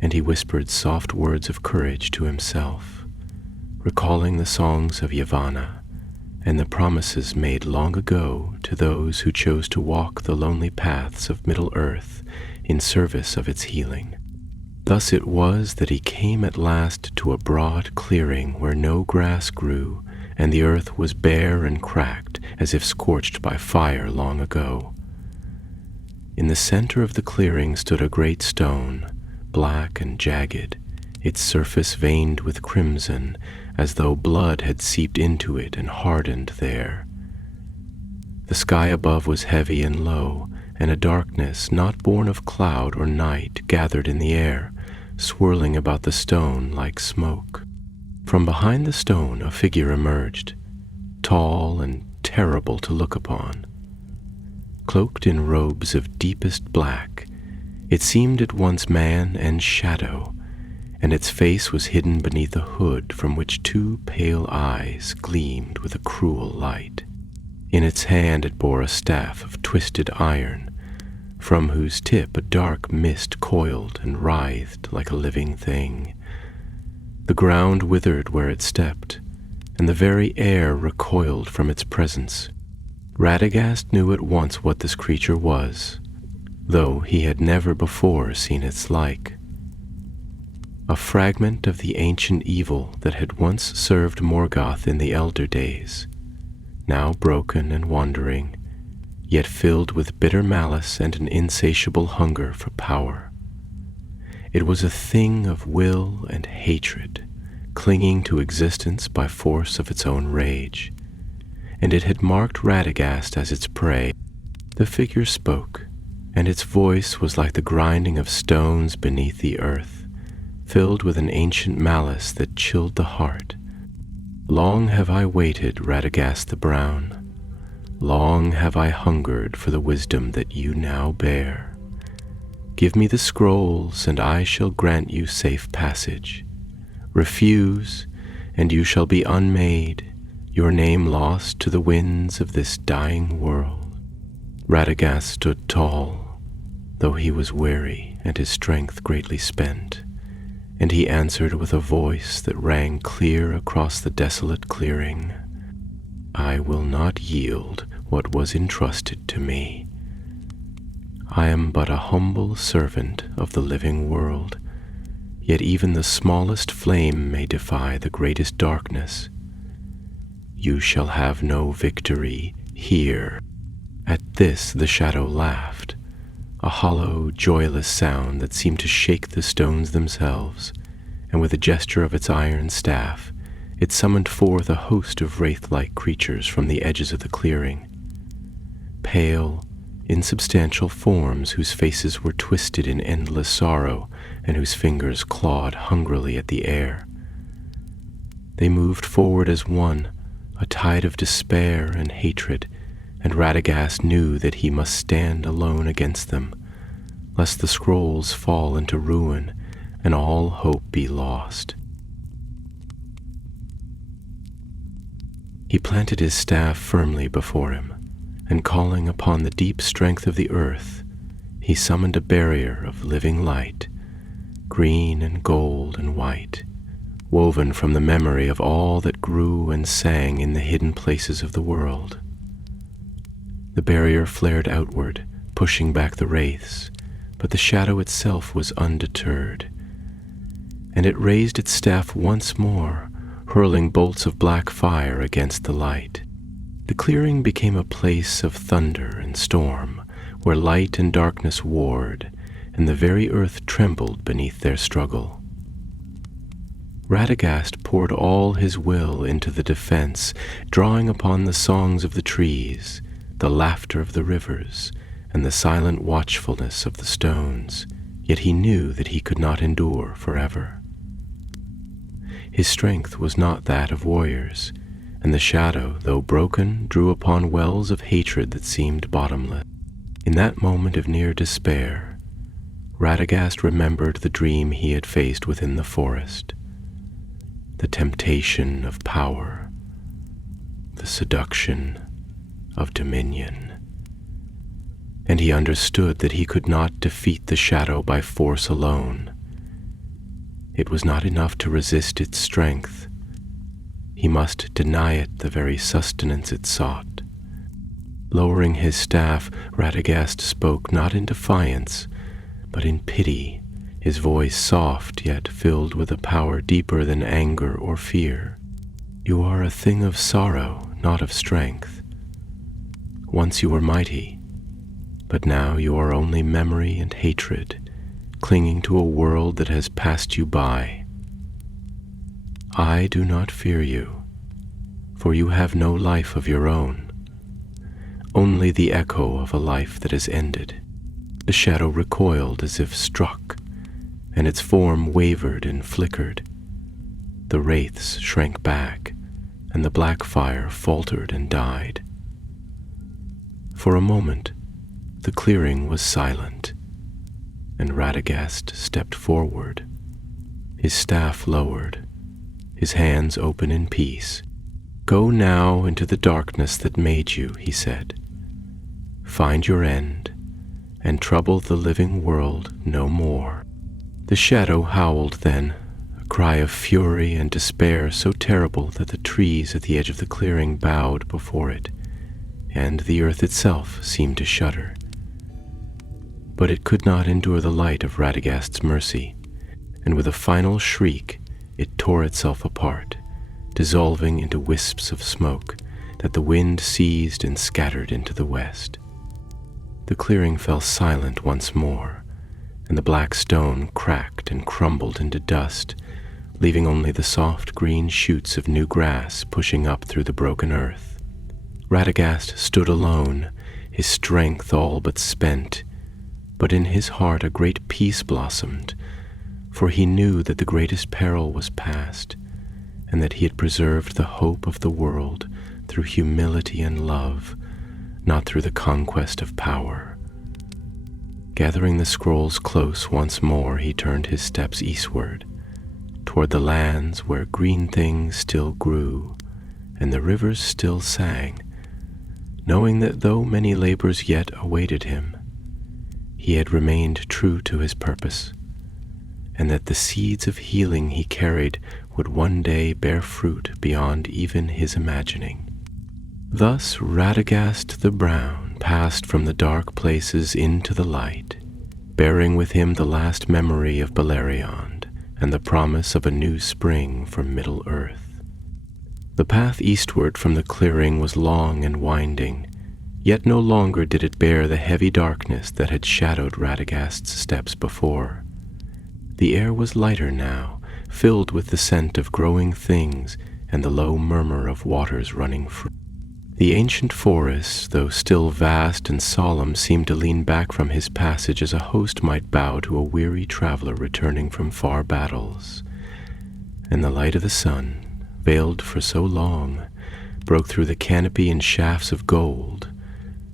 and he whispered soft words of courage to himself, recalling the songs of Yavanna and the promises made long ago to those who chose to walk the lonely paths of Middle-earth in service of its healing. Thus it was that he came at last to a broad clearing where no grass grew, and the earth was bare and cracked as if scorched by fire long ago. In the center of the clearing stood a great stone, black and jagged, its surface veined with crimson, as though blood had seeped into it and hardened there. The sky above was heavy and low, and a darkness not born of cloud or night gathered in the air, swirling about the stone like smoke. From behind the stone a figure emerged, tall and terrible to look upon. Cloaked in robes of deepest black, it seemed at once man and shadow, and its face was hidden beneath a hood from which two pale eyes gleamed with a cruel light. In its hand it bore a staff of twisted iron, from whose tip a dark mist coiled and writhed like a living thing. The ground withered where it stepped, and the very air recoiled from its presence. Radagast knew at once what this creature was, though he had never before seen its like. A fragment of the ancient evil that had once served Morgoth in the elder days, now broken and wandering, yet filled with bitter malice and an insatiable hunger for power. It was a thing of will and hatred, clinging to existence by force of its own rage, and it had marked Radagast as its prey. The figure spoke, and its voice was like the grinding of stones beneath the earth, filled with an ancient malice that chilled the heart. Long have I waited, Radagast the Brown. Long have I hungered for the wisdom that you now bear. Give me the scrolls, and I shall grant you safe passage. Refuse, and you shall be unmade, your name lost to the winds of this dying world. Radagast stood tall, though he was weary and his strength greatly spent, and he answered with a voice that rang clear across the desolate clearing, I will not yield what was entrusted to me. I am but a humble servant of the living world, yet even the smallest flame may defy the greatest darkness. You shall have no victory here. At this the shadow laughed, a hollow, joyless sound that seemed to shake the stones themselves, and with a gesture of its iron staff, it summoned forth a host of wraith-like creatures from the edges of the clearing. Pale, insubstantial forms whose faces were twisted in endless sorrow and whose fingers clawed hungrily at the air. They moved forward as one, a tide of despair and hatred, and Radagast knew that he must stand alone against them, lest the scrolls fall into ruin and all hope be lost. He planted his staff firmly before him, and calling upon the deep strength of the earth, he summoned a barrier of living light, green and gold and white, woven from the memory of all that grew and sang in the hidden places of the world. The barrier flared outward, pushing back the wraiths, but the shadow itself was undeterred, and it raised its staff once more, hurling bolts of black fire against the light. The clearing became a place of thunder and storm, where light and darkness warred, and the very earth trembled beneath their struggle. Radagast poured all his will into the defense, drawing upon the songs of the trees, the laughter of the rivers, and the silent watchfulness of the stones, yet he knew that he could not endure forever. His strength was not that of warriors, and the shadow, though broken, drew upon wells of hatred that seemed bottomless. In that moment of near despair, Radagast remembered the dream he had faced within the forest, the temptation of power, the seduction of dominion. And he understood that he could not defeat the shadow by force alone. It was not enough to resist its strength. He must deny it the very sustenance it sought. Lowering his staff, Radagast spoke not in defiance, but in pity, his voice soft yet filled with a power deeper than anger or fear. "You are a thing of sorrow, not of strength. Once you were mighty, but now you are only memory and hatred, clinging to a world that has passed you by. I do not fear you, for you have no life of your own, only the echo of a life that has ended." The shadow recoiled as if struck, and its form wavered and flickered. The wraiths shrank back, and the black fire faltered and died. For a moment, the clearing was silent, and Radagast stepped forward, his staff lowered, his hands open in peace. "Go now into the darkness that made you," he said. "Find your end, and trouble the living world no more." The shadow howled then, a cry of fury and despair so terrible that the trees at the edge of the clearing bowed before it, and the earth itself seemed to shudder. But it could not endure the light of Radagast's mercy, and with a final shriek it tore itself apart, dissolving into wisps of smoke that the wind seized and scattered into the west. The clearing fell silent once more, and the black stone cracked and crumbled into dust, leaving only the soft green shoots of new grass pushing up through the broken earth. Radagast stood alone, his strength all but spent, but in his heart a great peace blossomed, for he knew that the greatest peril was past, and that he had preserved the hope of the world through humility and love, not through the conquest of power. Gathering the scrolls close once more, he turned his steps eastward, toward the lands where green things still grew and the rivers still sang, knowing that though many labors yet awaited him, he had remained true to his purpose, and that the seeds of healing he carried would one day bear fruit beyond even his imagining. Thus Radagast the Brown passed from the dark places into the light, bearing with him the last memory of Beleriand and the promise of a new spring for Middle-earth. The path eastward from the clearing was long and winding, yet no longer did it bear the heavy darkness that had shadowed Radagast's steps before. The air was lighter now, filled with the scent of growing things and the low murmur of waters running free. The ancient forest, though still vast and solemn, seemed to lean back from his passage as a host might bow to a weary traveler returning from far battles. And the light of the sun, veiled for so long, broke through the canopy in shafts of gold,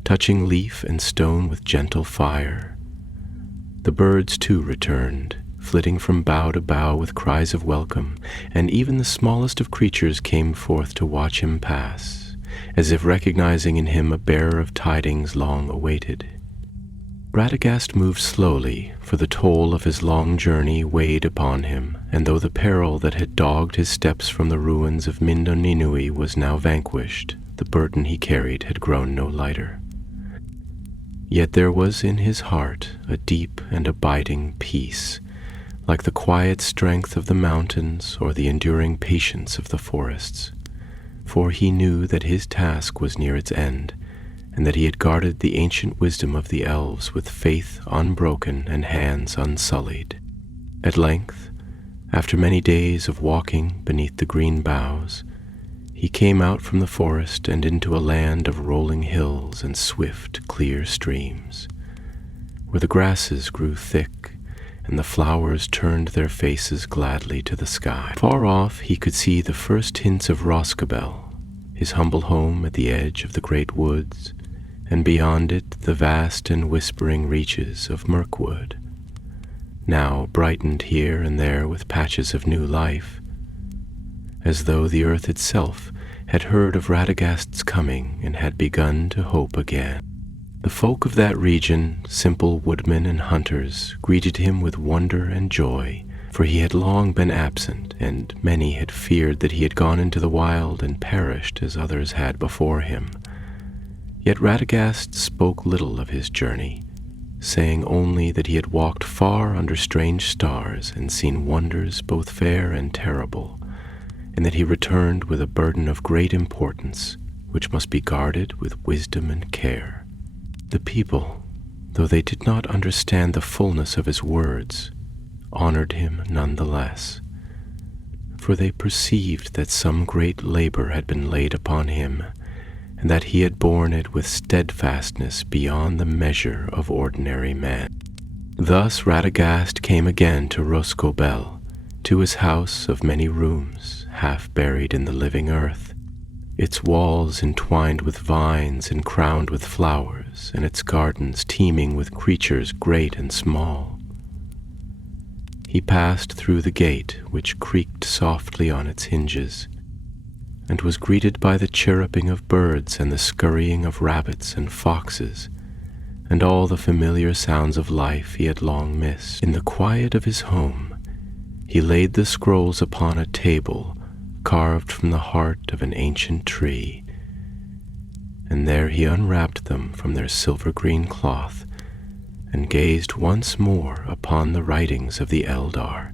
touching leaf and stone with gentle fire. The birds too returned, flitting from bough to bough with cries of welcome, and even the smallest of creatures came forth to watch him pass, as if recognizing in him a bearer of tidings long awaited. Radagast moved slowly, for the toll of his long journey weighed upon him, and though the peril that had dogged his steps from the ruins of Mindoninui was now vanquished, the burden he carried had grown no lighter. Yet there was in his heart a deep and abiding peace, like the quiet strength of the mountains or the enduring patience of the forests. For he knew that his task was near its end, and that he had guarded the ancient wisdom of the elves with faith unbroken and hands unsullied. At length, after many days of walking beneath the green boughs, he came out from the forest and into a land of rolling hills and swift, clear streams, where the grasses grew thick and the flowers turned their faces gladly to the sky. Far off he could see the first hints of Roscabel, his humble home at the edge of the great woods, and beyond it the vast and whispering reaches of Mirkwood, now brightened here and there with patches of new life, as though the earth itself had heard of Radagast's coming and had begun to hope again. The folk of that region, simple woodmen and hunters, greeted him with wonder and joy, for he had long been absent, and many had feared that he had gone into the wild and perished as others had before him. Yet Radagast spoke little of his journey, saying only that he had walked far under strange stars and seen wonders both fair and terrible, and that he returned with a burden of great importance, which must be guarded with wisdom and care. The people, though they did not understand the fullness of his words, honored him none the less, for they perceived that some great labor had been laid upon him, and that he had borne it with steadfastness beyond the measure of ordinary men. Thus Radagast came again to Roscobel, to his house of many rooms, half buried in the living earth, its walls entwined with vines and crowned with flowers, and its gardens teeming with creatures great and small. He passed through the gate, which creaked softly on its hinges, and was greeted by the chirruping of birds and the scurrying of rabbits and foxes, and all the familiar sounds of life he had long missed. In the quiet of his home, he laid the scrolls upon a table carved from the heart of an ancient tree, and there he unwrapped them from their silver-green cloth and gazed once more upon the writings of the Eldar,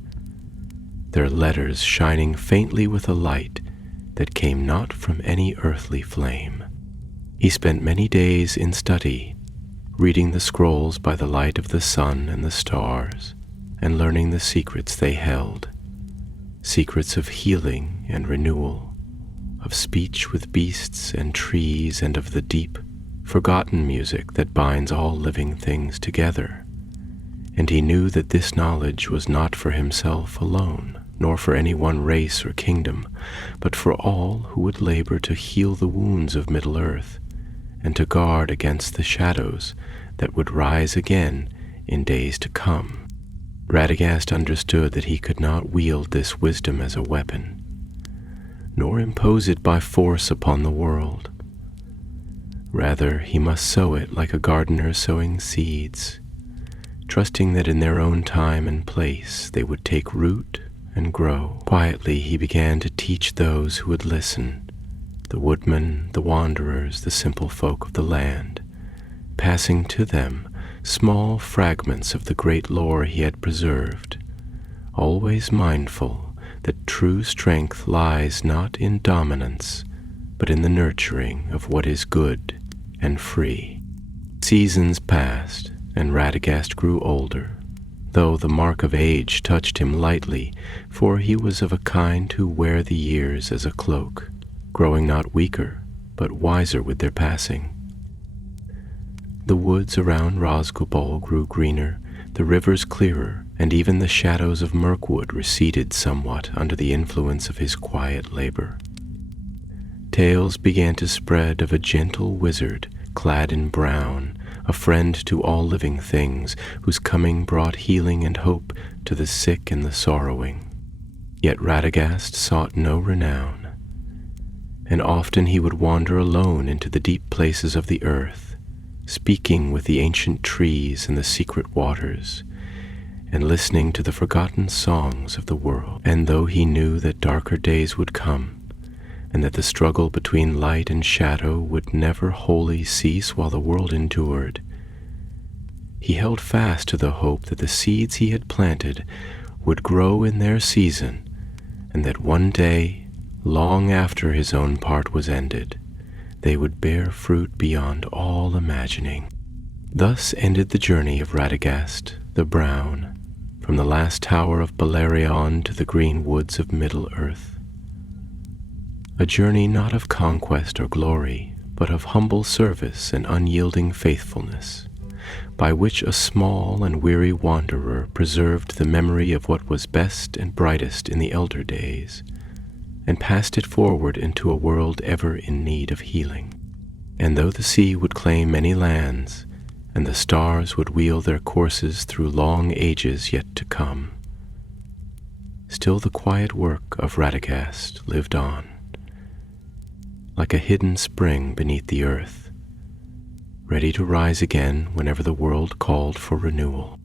their letters shining faintly with a light that came not from any earthly flame. He spent many days in study, reading the scrolls by the light of the sun and the stars, and learning the secrets they held, secrets of healing and renewal, of speech with beasts and trees, and of the deep, forgotten music that binds all living things together. And he knew that this knowledge was not for himself alone, nor for any one race or kingdom, but for all who would labor to heal the wounds of Middle-earth, and to guard against the shadows that would rise again in days to come. Radagast understood that he could not wield this wisdom as a weapon, nor impose it by force upon the world. Rather, he must sow it like a gardener sowing seeds, trusting that in their own time and place they would take root and grow. Quietly he began to teach those who would listen, the woodmen, the wanderers, the simple folk of the land, passing to them small fragments of the great lore he had preserved, always mindful that true strength lies not in dominance, but in the nurturing of what is good and free. Seasons passed, and Radagast grew older, though the mark of age touched him lightly, for he was of a kind who wear the years as a cloak, growing not weaker, but wiser with their passing. The woods around Roscobel grew greener, the rivers clearer, and even the shadows of Mirkwood receded somewhat under the influence of his quiet labor. Tales began to spread of a gentle wizard, clad in brown, a friend to all living things, whose coming brought healing and hope to the sick and the sorrowing. Yet Radagast sought no renown, and often he would wander alone into the deep places of the earth, speaking with the ancient trees and the secret waters, and listening to the forgotten songs of the world. And though he knew that darker days would come, and that the struggle between light and shadow would never wholly cease while the world endured, he held fast to the hope that the seeds he had planted would grow in their season, and that one day, long after his own part was ended, they would bear fruit beyond all imagining. Thus ended the journey of Radagast the Brown, from the last tower of Beleriand to the green woods of Middle-earth. A journey not of conquest or glory, but of humble service and unyielding faithfulness. By by which a small and weary wanderer preserved the memory of what was best and brightest in the elder days, and passed it forward into a world ever in need of healing. And though the sea would claim many lands, and the stars would wheel their courses through long ages yet to come, still the quiet work of Radagast lived on, like a hidden spring beneath the earth, ready to rise again whenever the world called for renewal.